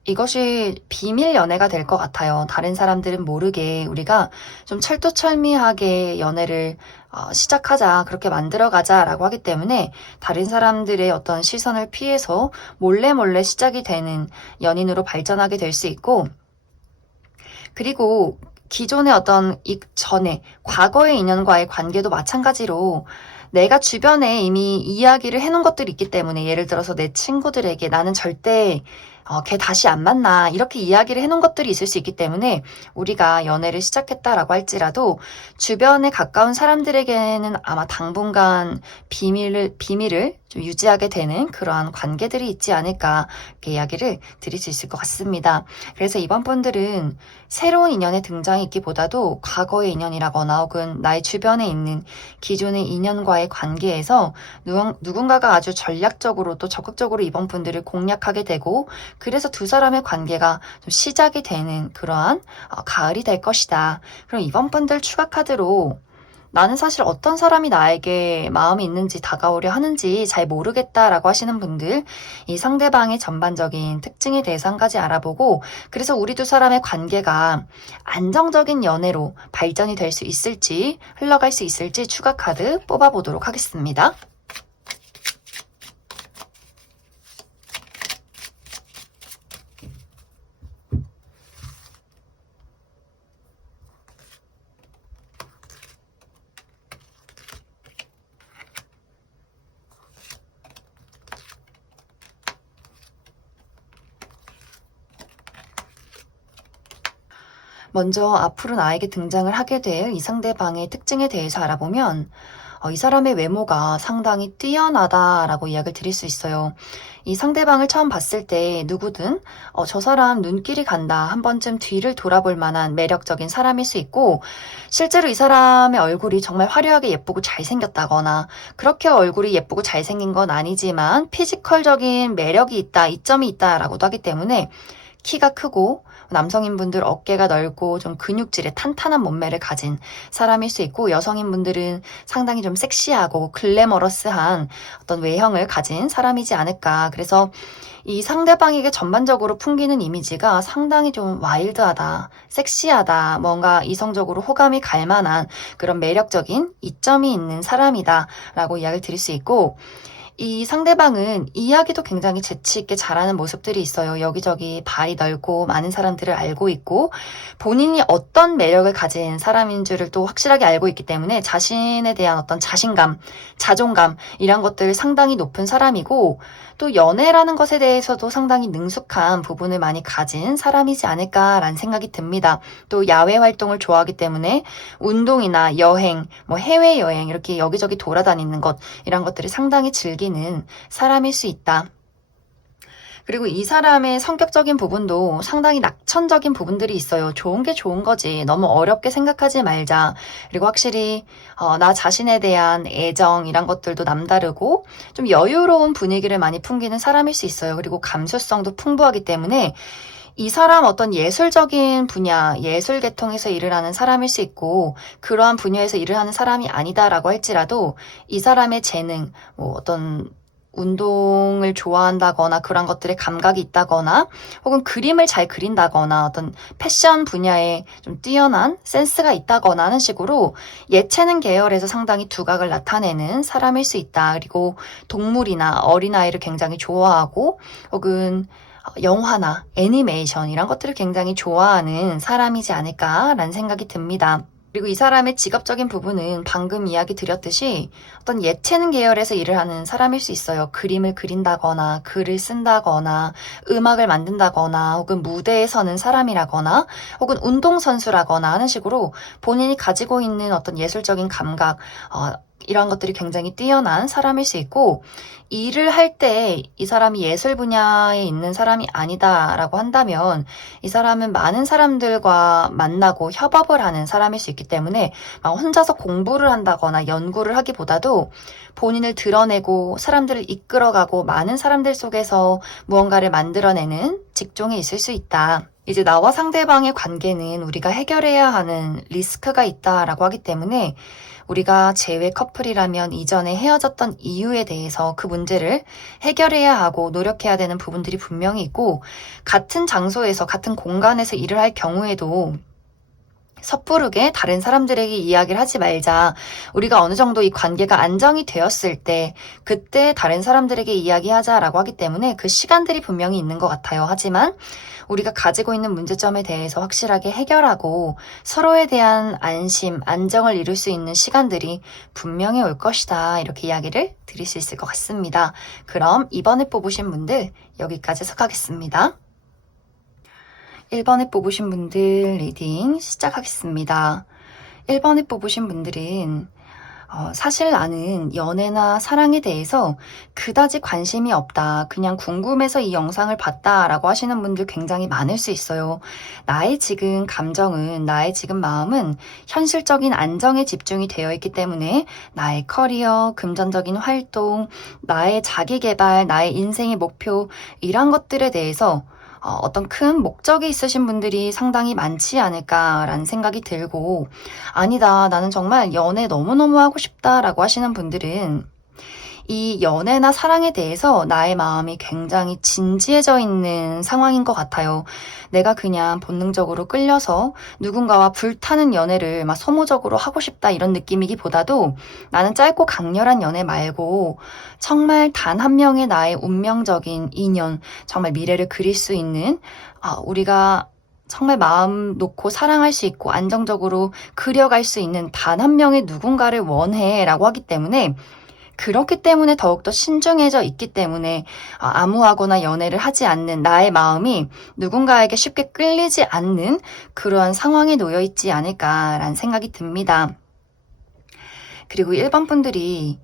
이것이 비밀 연애가 될 것 같아요. 다른 사람들은 모르게 우리가 좀 철두철미하게 연애를 시작하자, 그렇게 만들어가자라고 하기 때문에 다른 사람들의 어떤 시선을 피해서 몰래 몰래 시작이 되는 연인으로 발전하게 될 수 있고 그리고 기존의 어떤 전에 과거의 인연과의 관계도 마찬가지로 내가 주변에 이미 이야기를 해놓은 것들이 있기 때문에 예를 들어서 내 친구들에게 나는 절대 걔 다시 안 만나 이렇게 이야기를 해놓은 것들이 있을 수 있기 때문에 우리가 연애를 시작했다라고 할지라도 주변에 가까운 사람들에게는 아마 당분간 비밀을 좀 유지하게 되는 그러한 관계들이 있지 않을까 이렇게 이야기를 드릴 수 있을 것 같습니다. 그래서 이번 분들은 새로운 인연의 등장이 있기보다도 과거의 인연이라거나 혹은 나의 주변에 있는 기존의 인연과의 관계에서 누군가가 아주 전략적으로 또 적극적으로 이번 분들을 공략하게 되고 그래서 두 사람의 관계가 좀 시작이 되는 그러한 가을이 될 것이다. 그럼 이번 분들 추가 카드로 나는 사실 어떤 사람이 나에게 마음이 있는지 다가오려 하는지 잘 모르겠다라고 하시는 분들, 이 상대방의 전반적인 특징에 대해서 한 가지 알아보고, 그래서 우리 두 사람의 관계가 안정적인 연애로 발전이 될 수 있을지, 흘러갈 수 있을지 추가 카드 뽑아보도록 하겠습니다. 먼저 앞으로 나에게 등장을 하게 될 이 상대방의 특징에 대해서 알아보면 이 사람의 외모가 상당히 뛰어나다라고 이야기를 드릴 수 있어요. 이 상대방을 처음 봤을 때 누구든 저 사람 눈길이 간다. 한 번쯤 뒤를 돌아볼 만한 매력적인 사람일 수 있고 실제로 이 사람의 얼굴이 정말 화려하게 예쁘고 잘생겼다거나 그렇게 얼굴이 예쁘고 잘생긴 건 아니지만 피지컬적인 매력이 있다, 이점이 있다라고도 하기 때문에 키가 크고 남성인분들 어깨가 넓고 좀 근육질의 탄탄한 몸매를 가진 사람일 수 있고 여성인분들은 상당히 좀 섹시하고 글래머러스한 어떤 외형을 가진 사람이지 않을까. 그래서 이 상대방에게 전반적으로 풍기는 이미지가 상당히 좀 와일드하다, 섹시하다, 뭔가 이성적으로 호감이 갈 만한 그런 매력적인 이점이 있는 사람이다 라고 이야기를 드릴 수 있고 이 상대방은 이야기도 굉장히 재치 있게 잘하는 모습들이 있어요. 여기저기 발이 넓고 많은 사람들을 알고 있고 본인이 어떤 매력을 가진 사람인 줄을 또 확실하게 알고 있기 때문에 자신에 대한 어떤 자신감, 자존감 이런 것들 상당히 높은 사람이고 또 연애라는 것에 대해서도 상당히 능숙한 부분을 많이 가진 사람이지 않을까라는 생각이 듭니다. 또 야외 활동을 좋아하기 때문에 운동이나 여행, 해외여행 이렇게 여기저기 돌아다니는 것 이런 것들을 상당히 즐기는 사람일 수 있다. 그리고 이 사람의 성격적인 부분도 상당히 낙천적인 부분들이 있어요. 좋은 게 좋은 거지. 너무 어렵게 생각하지 말자. 그리고 확실히 나 자신에 대한 애정 이런 것들도 남다르고 좀 여유로운 분위기를 많이 풍기는 사람일 수 있어요. 그리고 감수성도 풍부하기 때문에 이 사람 어떤 예술적인 분야, 예술 계통에서 일을 하는 사람일 수 있고 그러한 분야에서 일을 하는 사람이 아니다라고 할지라도 이 사람의 재능, 어떤 운동을 좋아한다거나 그런 것들에 감각이 있다거나 혹은 그림을 잘 그린다거나 어떤 패션 분야에 좀 뛰어난 센스가 있다거나 하는 식으로 예체능 계열에서 상당히 두각을 나타내는 사람일 수 있다. 그리고 동물이나 어린아이를 굉장히 좋아하고 혹은 영화나 애니메이션 이런 것들을 굉장히 좋아하는 사람이지 않을까라는 생각이 듭니다. 그리고 이 사람의 직업적인 부분은 방금 이야기 드렸듯이 어떤 예체능 계열에서 일을 하는 사람일 수 있어요. 그림을 그린다거나 글을 쓴다거나 음악을 만든다거나 혹은 무대에 서는 사람이라거나 혹은 운동선수라거나 하는 식으로 본인이 가지고 있는 어떤 예술적인 감각 이런 것들이 굉장히 뛰어난 사람일 수 있고 일을 할 때 이 사람이 예술 분야에 있는 사람이 아니다라고 한다면 이 사람은 많은 사람들과 만나고 협업을 하는 사람일 수 있기 때문에 막 혼자서 공부를 한다거나 연구를 하기보다도 본인을 드러내고 사람들을 이끌어가고 많은 사람들 속에서 무언가를 만들어내는 직종에 있을 수 있다. 이제 나와 상대방의 관계는 우리가 해결해야 하는 리스크가 있다라고 하기 때문에 우리가 재회 커플이라면 이전에 헤어졌던 이유에 대해서 그 문제를 해결해야 하고 노력해야 되는 부분들이 분명히 있고 같은 장소에서 같은 공간에서 일을 할 경우에도 섣부르게 다른 사람들에게 이야기를 하지 말자. 우리가 어느 정도 이 관계가 안정이 되었을 때 그때 다른 사람들에게 이야기하자라고 하기 때문에 그 시간들이 분명히 있는 것 같아요. 하지만 우리가 가지고 있는 문제점에 대해서 확실하게 해결하고 서로에 대한 안심, 안정을 이룰 수 있는 시간들이 분명히 올 것이다. 이렇게 이야기를 드릴 수 있을 것 같습니다. 그럼 이번에 뽑으신 분들 여기까지 해석하겠습니다. 1번에 뽑으신 분들 리딩 시작하겠습니다. 1번에 뽑으신 분들은 사실 나는 연애나 사랑에 대해서 그다지 관심이 없다. 그냥 궁금해서 이 영상을 봤다 라고 하시는 분들 굉장히 많을 수 있어요. 나의 지금 감정은, 나의 지금 마음은 현실적인 안정에 집중이 되어 있기 때문에 나의 커리어, 금전적인 활동, 나의 자기 개발, 나의 인생의 목표 이런 것들에 대해서 어떤 큰 목적이 있으신 분들이 상당히 많지 않을까라는 생각이 들고 아니다, 나는 정말 연애 너무너무 하고 싶다라고 하시는 분들은 이 연애나 사랑에 대해서 나의 마음이 굉장히 진지해져 있는 상황인 것 같아요. 내가 그냥 본능적으로 끌려서 누군가와 불타는 연애를 막 소모적으로 하고 싶다 이런 느낌이기보다도 나는 짧고 강렬한 연애 말고 정말 단 한 명의 나의 운명적인 인연, 정말 미래를 그릴 수 있는 우리가 정말 마음 놓고 사랑할 수 있고 안정적으로 그려갈 수 있는 단 한 명의 누군가를 원해 라고 하기 때문에 그렇기 때문에 더욱더 신중해져 있기 때문에 아무하거나 연애를 하지 않는 나의 마음이 누군가에게 쉽게 끌리지 않는 그러한 상황에 놓여 있지 않을까라는 생각이 듭니다. 그리고 일반 분들이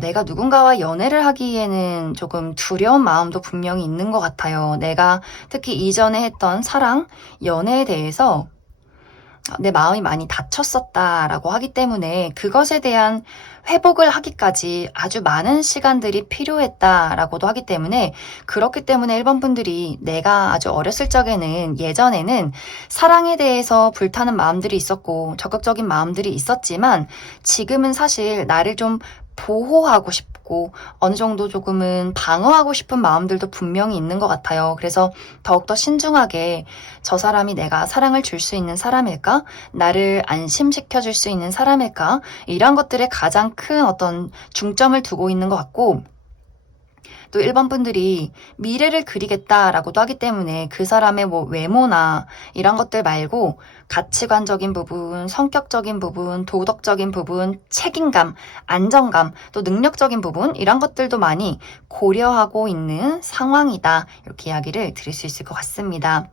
내가 누군가와 연애를 하기에는 조금 두려운 마음도 분명히 있는 것 같아요. 내가 특히 이전에 했던 사랑, 연애에 대해서 내 마음이 많이 다쳤었다라고 하기 때문에 그것에 대한 회복을 하기까지 아주 많은 시간들이 필요했다라고도 하기 때문에 그렇기 때문에 일본 분들이 내가 아주 어렸을 적에는 예전에는 사랑에 대해서 불타는 마음들이 있었고 적극적인 마음들이 있었지만 지금은 사실 나를 좀 보호하고 싶고 어느 정도 조금은 방어하고 싶은 마음들도 분명히 있는 것 같아요. 그래서 더욱더 신중하게 저 사람이 내가 사랑을 줄 수 있는 사람일까? 나를 안심시켜 줄 수 있는 사람일까? 이런 것들에 가장 큰 어떤 중점을 두고 있는 것 같고 또 일반 분들이 미래를 그리겠다라고도 하기 때문에 그 사람의 뭐 외모나 이런 것들 말고 가치관적인 부분, 성격적인 부분, 도덕적인 부분, 책임감, 안정감, 또 능력적인 부분 이런 것들도 많이 고려하고 있는 상황이다. 이렇게 이야기를 드릴 수 있을 것 같습니다.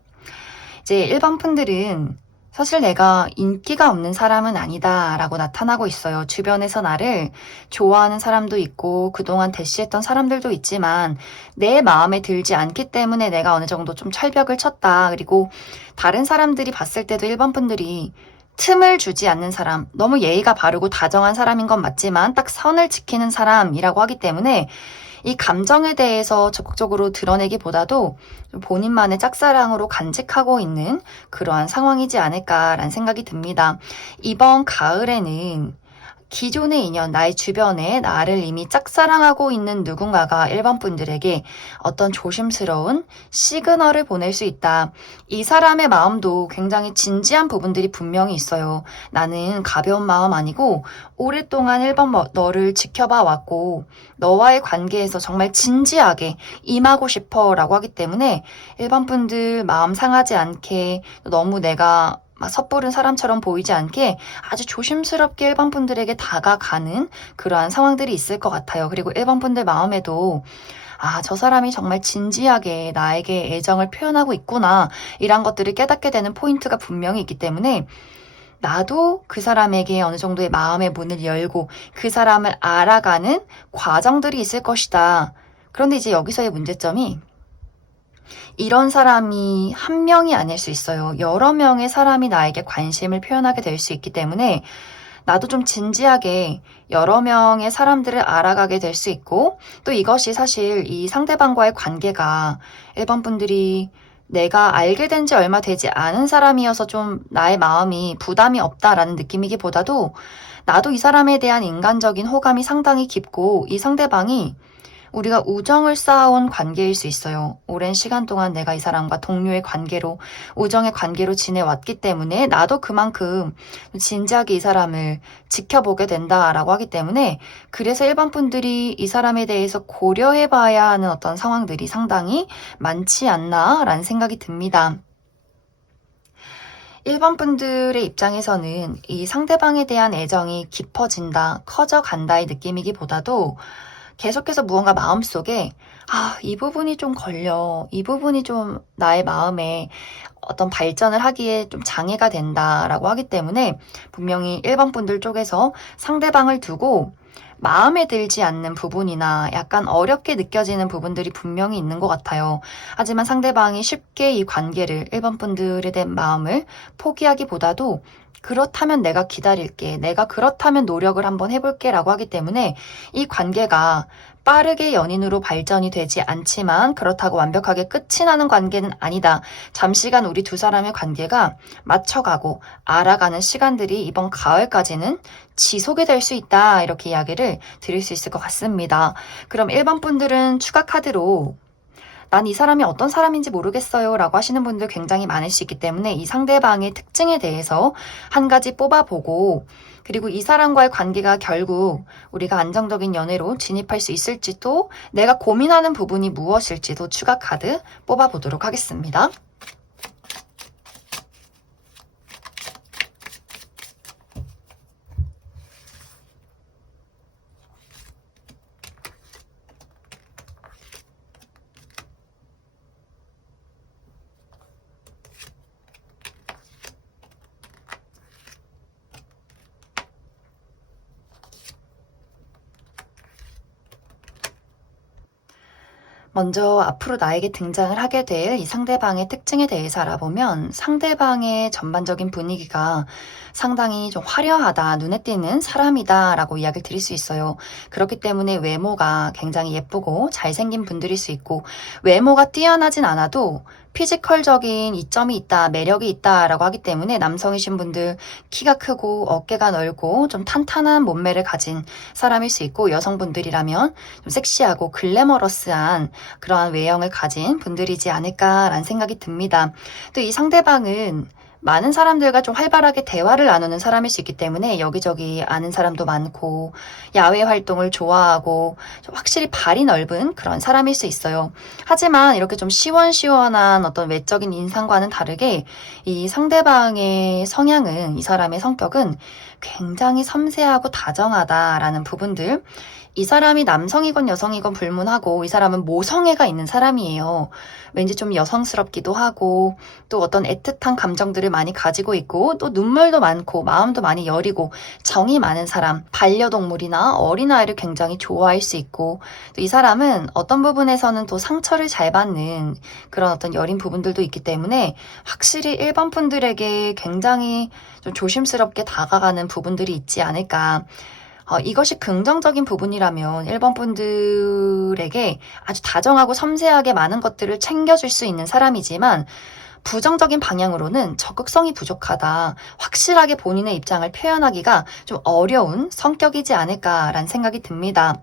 이제 일반 분들은 사실 내가 인기가 없는 사람은 아니다 라고 나타나고 있어요. 주변에서 나를 좋아하는 사람도 있고 그동안 대시했던 사람들도 있지만 내 마음에 들지 않기 때문에 내가 어느 정도 좀 철벽을 쳤다. 그리고 다른 사람들이 봤을 때도 일반 분들이 틈을 주지 않는 사람, 너무 예의가 바르고 다정한 사람인 건 맞지만 딱 선을 지키는 사람이라고 하기 때문에 이 감정에 대해서 적극적으로 드러내기보다도 본인만의 짝사랑으로 간직하고 있는 그러한 상황이지 않을까라는 생각이 듭니다. 이번 가을에는 기존의 인연, 나의 주변에 나를 이미 짝사랑하고 있는 누군가가 일반 분들에게 어떤 조심스러운 시그널을 보낼 수 있다. 이 사람의 마음도 굉장히 진지한 부분들이 분명히 있어요. 나는 가벼운 마음 아니고 오랫동안 일반 너를 지켜봐 왔고 너와의 관계에서 정말 진지하게 임하고 싶어 라고 하기 때문에 일반 분들 마음 상하지 않게 너무 내가 막 섣부른 사람처럼 보이지 않게 아주 조심스럽게 일반 분들에게 다가가는 그러한 상황들이 있을 것 같아요. 그리고 일반 분들 마음에도 저 사람이 정말 진지하게 나에게 애정을 표현하고 있구나. 이런 것들을 깨닫게 되는 포인트가 분명히 있기 때문에 나도 그 사람에게 어느 정도의 마음의 문을 열고 그 사람을 알아가는 과정들이 있을 것이다. 그런데 이제 여기서의 문제점이 이런 사람이 한 명이 아닐 수 있어요. 여러 명의 사람이 나에게 관심을 표현하게 될 수 있기 때문에 나도 좀 진지하게 여러 명의 사람들을 알아가게 될 수 있고 또 이것이 사실 이 상대방과의 관계가 일반 분들이 내가 알게 된 지 얼마 되지 않은 사람이어서 좀 나의 마음이 부담이 없다라는 느낌이기보다도 나도 이 사람에 대한 인간적인 호감이 상당히 깊고 이 상대방이 우리가 우정을 쌓아온 관계일 수 있어요. 오랜 시간 동안 내가 이 사람과 동료의 관계로, 우정의 관계로 지내왔기 때문에 나도 그만큼 진지하게 이 사람을 지켜보게 된다라고 하기 때문에 그래서 일반 분들이 이 사람에 대해서 고려해 봐야 하는 어떤 상황들이 상당히 많지 않나라는 생각이 듭니다. 일반 분들의 입장에서는 이 상대방에 대한 애정이 깊어진다, 커져간다의 느낌이기보다도 계속해서 무언가 마음속에 이 부분이 좀 걸려. 이 부분이 좀 나의 마음에 어떤 발전을 하기에 좀 장애가 된다라고 하기 때문에 분명히 일반 분들 쪽에서 상대방을 두고 마음에 들지 않는 부분이나 약간 어렵게 느껴지는 부분들이 분명히 있는 것 같아요. 하지만 상대방이 쉽게 이 관계를 일반 분들에 대한 마음을 포기하기보다도 그렇다면 내가 기다릴게. 내가 그렇다면 노력을 한번 해볼게 라고 하기 때문에 이 관계가 빠르게 연인으로 발전이 되지 않지만 그렇다고 완벽하게 끝이 나는 관계는 아니다. 잠시간 우리 두 사람의 관계가 맞춰가고 알아가는 시간들이 이번 가을까지는 지속이 될 수 있다. 이렇게 이야기를 드릴 수 있을 것 같습니다. 그럼 일반 분들은 추가 카드로 난 이 사람이 어떤 사람인지 모르겠어요 라고 하시는 분들 굉장히 많을 수 있기 때문에 이 상대방의 특징에 대해서 한 가지 뽑아보고 그리고 이 사람과의 관계가 결국 우리가 안정적인 연애로 진입할 수 있을지도 내가 고민하는 부분이 무엇일지도 추가 카드 뽑아보도록 하겠습니다. 먼저 앞으로 나에게 등장을 하게 될 이 상대방의 특징에 대해서 알아보면 상대방의 전반적인 분위기가 상당히 좀 화려하다, 눈에 띄는 사람이다 라고 이야기를 드릴 수 있어요. 그렇기 때문에 외모가 굉장히 예쁘고 잘생긴 분들일 수 있고, 외모가 뛰어나진 않아도 피지컬적인 이점이 있다, 매력이 있다 라고 하기 때문에 남성이신 분들 키가 크고 어깨가 넓고 좀 탄탄한 몸매를 가진 사람일 수 있고, 여성분들이라면 좀 섹시하고 글래머러스한 그러한 외형을 가진 분들이지 않을까라는 생각이 듭니다. 또 이 상대방은 많은 사람들과 좀 활발하게 대화를 나누는 사람일 수 있기 때문에 여기저기 아는 사람도 많고 야외 활동을 좋아하고 좀 확실히 발이 넓은 그런 사람일 수 있어요. 하지만 이렇게 좀 시원시원한 어떤 외적인 인상과는 다르게 이 상대방의 성향은, 이 사람의 성격은 굉장히 섬세하고 다정하다라는 부분들, 이 사람이 남성이건 여성이건 불문하고 이 사람은 모성애가 있는 사람이에요. 왠지 좀 여성스럽기도 하고 또 어떤 애틋한 감정들을 많이 가지고 있고 또 눈물도 많고 마음도 많이 여리고 정이 많은 사람, 반려동물이나 어린아이를 굉장히 좋아할 수 있고, 또 이 사람은 어떤 부분에서는 또 상처를 잘 받는 그런 어떤 여린 부분들도 있기 때문에 확실히 일반 분들에게 굉장히 좀 조심스럽게 다가가는 부분들이 있지 않을까. 이것이 긍정적인 부분이라면 1번 분들에게 아주 다정하고 섬세하게 많은 것들을 챙겨줄 수 있는 사람이지만, 부정적인 방향으로는 적극성이 부족하다, 확실하게 본인의 입장을 표현하기가 좀 어려운 성격이지 않을까라는 생각이 듭니다.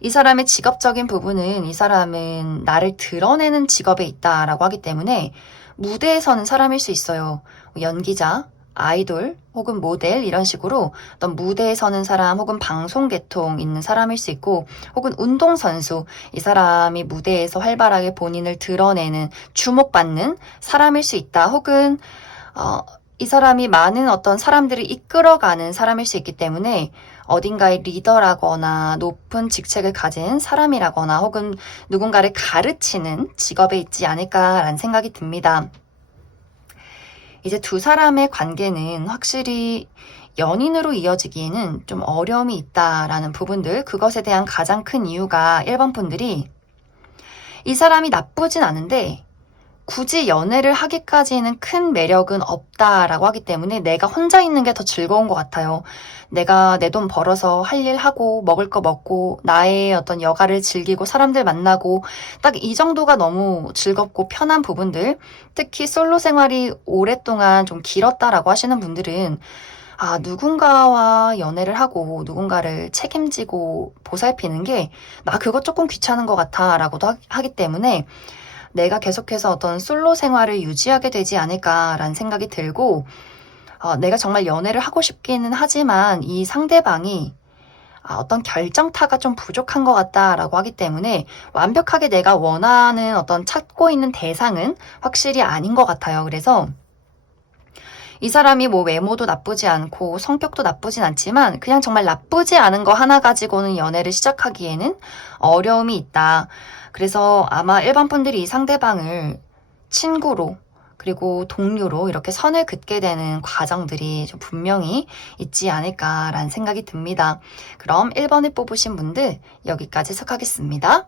이 사람의 직업적인 부분은, 이 사람은 나를 드러내는 직업에 있다라고 하기 때문에 무대에 서는 사람일 수 있어요. 연기자, 아이돌 혹은 모델, 이런 식으로 어떤 무대에 서는 사람 혹은 방송 계통 있는 사람일 수 있고, 혹은 운동선수, 이 사람이 무대에서 활발하게 본인을 드러내는, 주목받는 사람일 수 있다. 혹은 이 사람이 많은 어떤 사람들을 이끌어가는 사람일 수 있기 때문에 어딘가의 리더라거나 높은 직책을 가진 사람이라거나 혹은 누군가를 가르치는 직업에 있지 않을까라는 생각이 듭니다. 이제 두 사람의 관계는 확실히 연인으로 이어지기에는 좀 어려움이 있다라는 부분들, 그것에 대한 가장 큰 이유가 1번 분들이 이 사람이 나쁘진 않은데 굳이 연애를 하기까지는 큰 매력은 없다라고 하기 때문에 내가 혼자 있는 게 더 즐거운 것 같아요. 내가 내 돈 벌어서 할 일 하고 먹을 거 먹고 나의 어떤 여가를 즐기고 사람들 만나고 딱 이 정도가 너무 즐겁고 편한 부분들, 특히 솔로 생활이 오랫동안 좀 길었다라고 하시는 분들은 누군가와 연애를 하고 누군가를 책임지고 보살피는 게 나 그거 조금 귀찮은 것 같아 라고도 하기 때문에 내가 계속해서 어떤 솔로 생활을 유지하게 되지 않을까라는 생각이 들고, 내가 정말 연애를 하고 싶기는 하지만 이 상대방이 어떤 결정타가 좀 부족한 것 같다라고 하기 때문에 완벽하게 내가 원하는 어떤 찾고 있는 대상은 확실히 아닌 것 같아요. 그래서 이 사람이 뭐 외모도 나쁘지 않고 성격도 나쁘진 않지만 그냥 정말 나쁘지 않은 거 하나 가지고는 연애를 시작하기에는 어려움이 있다. 그래서 아마 일반 분들이 이 상대방을 친구로 그리고 동료로 이렇게 선을 긋게 되는 과정들이 좀 분명히 있지 않을까라는 생각이 듭니다. 그럼 1번을 뽑으신 분들 여기까지 해석하겠습니다.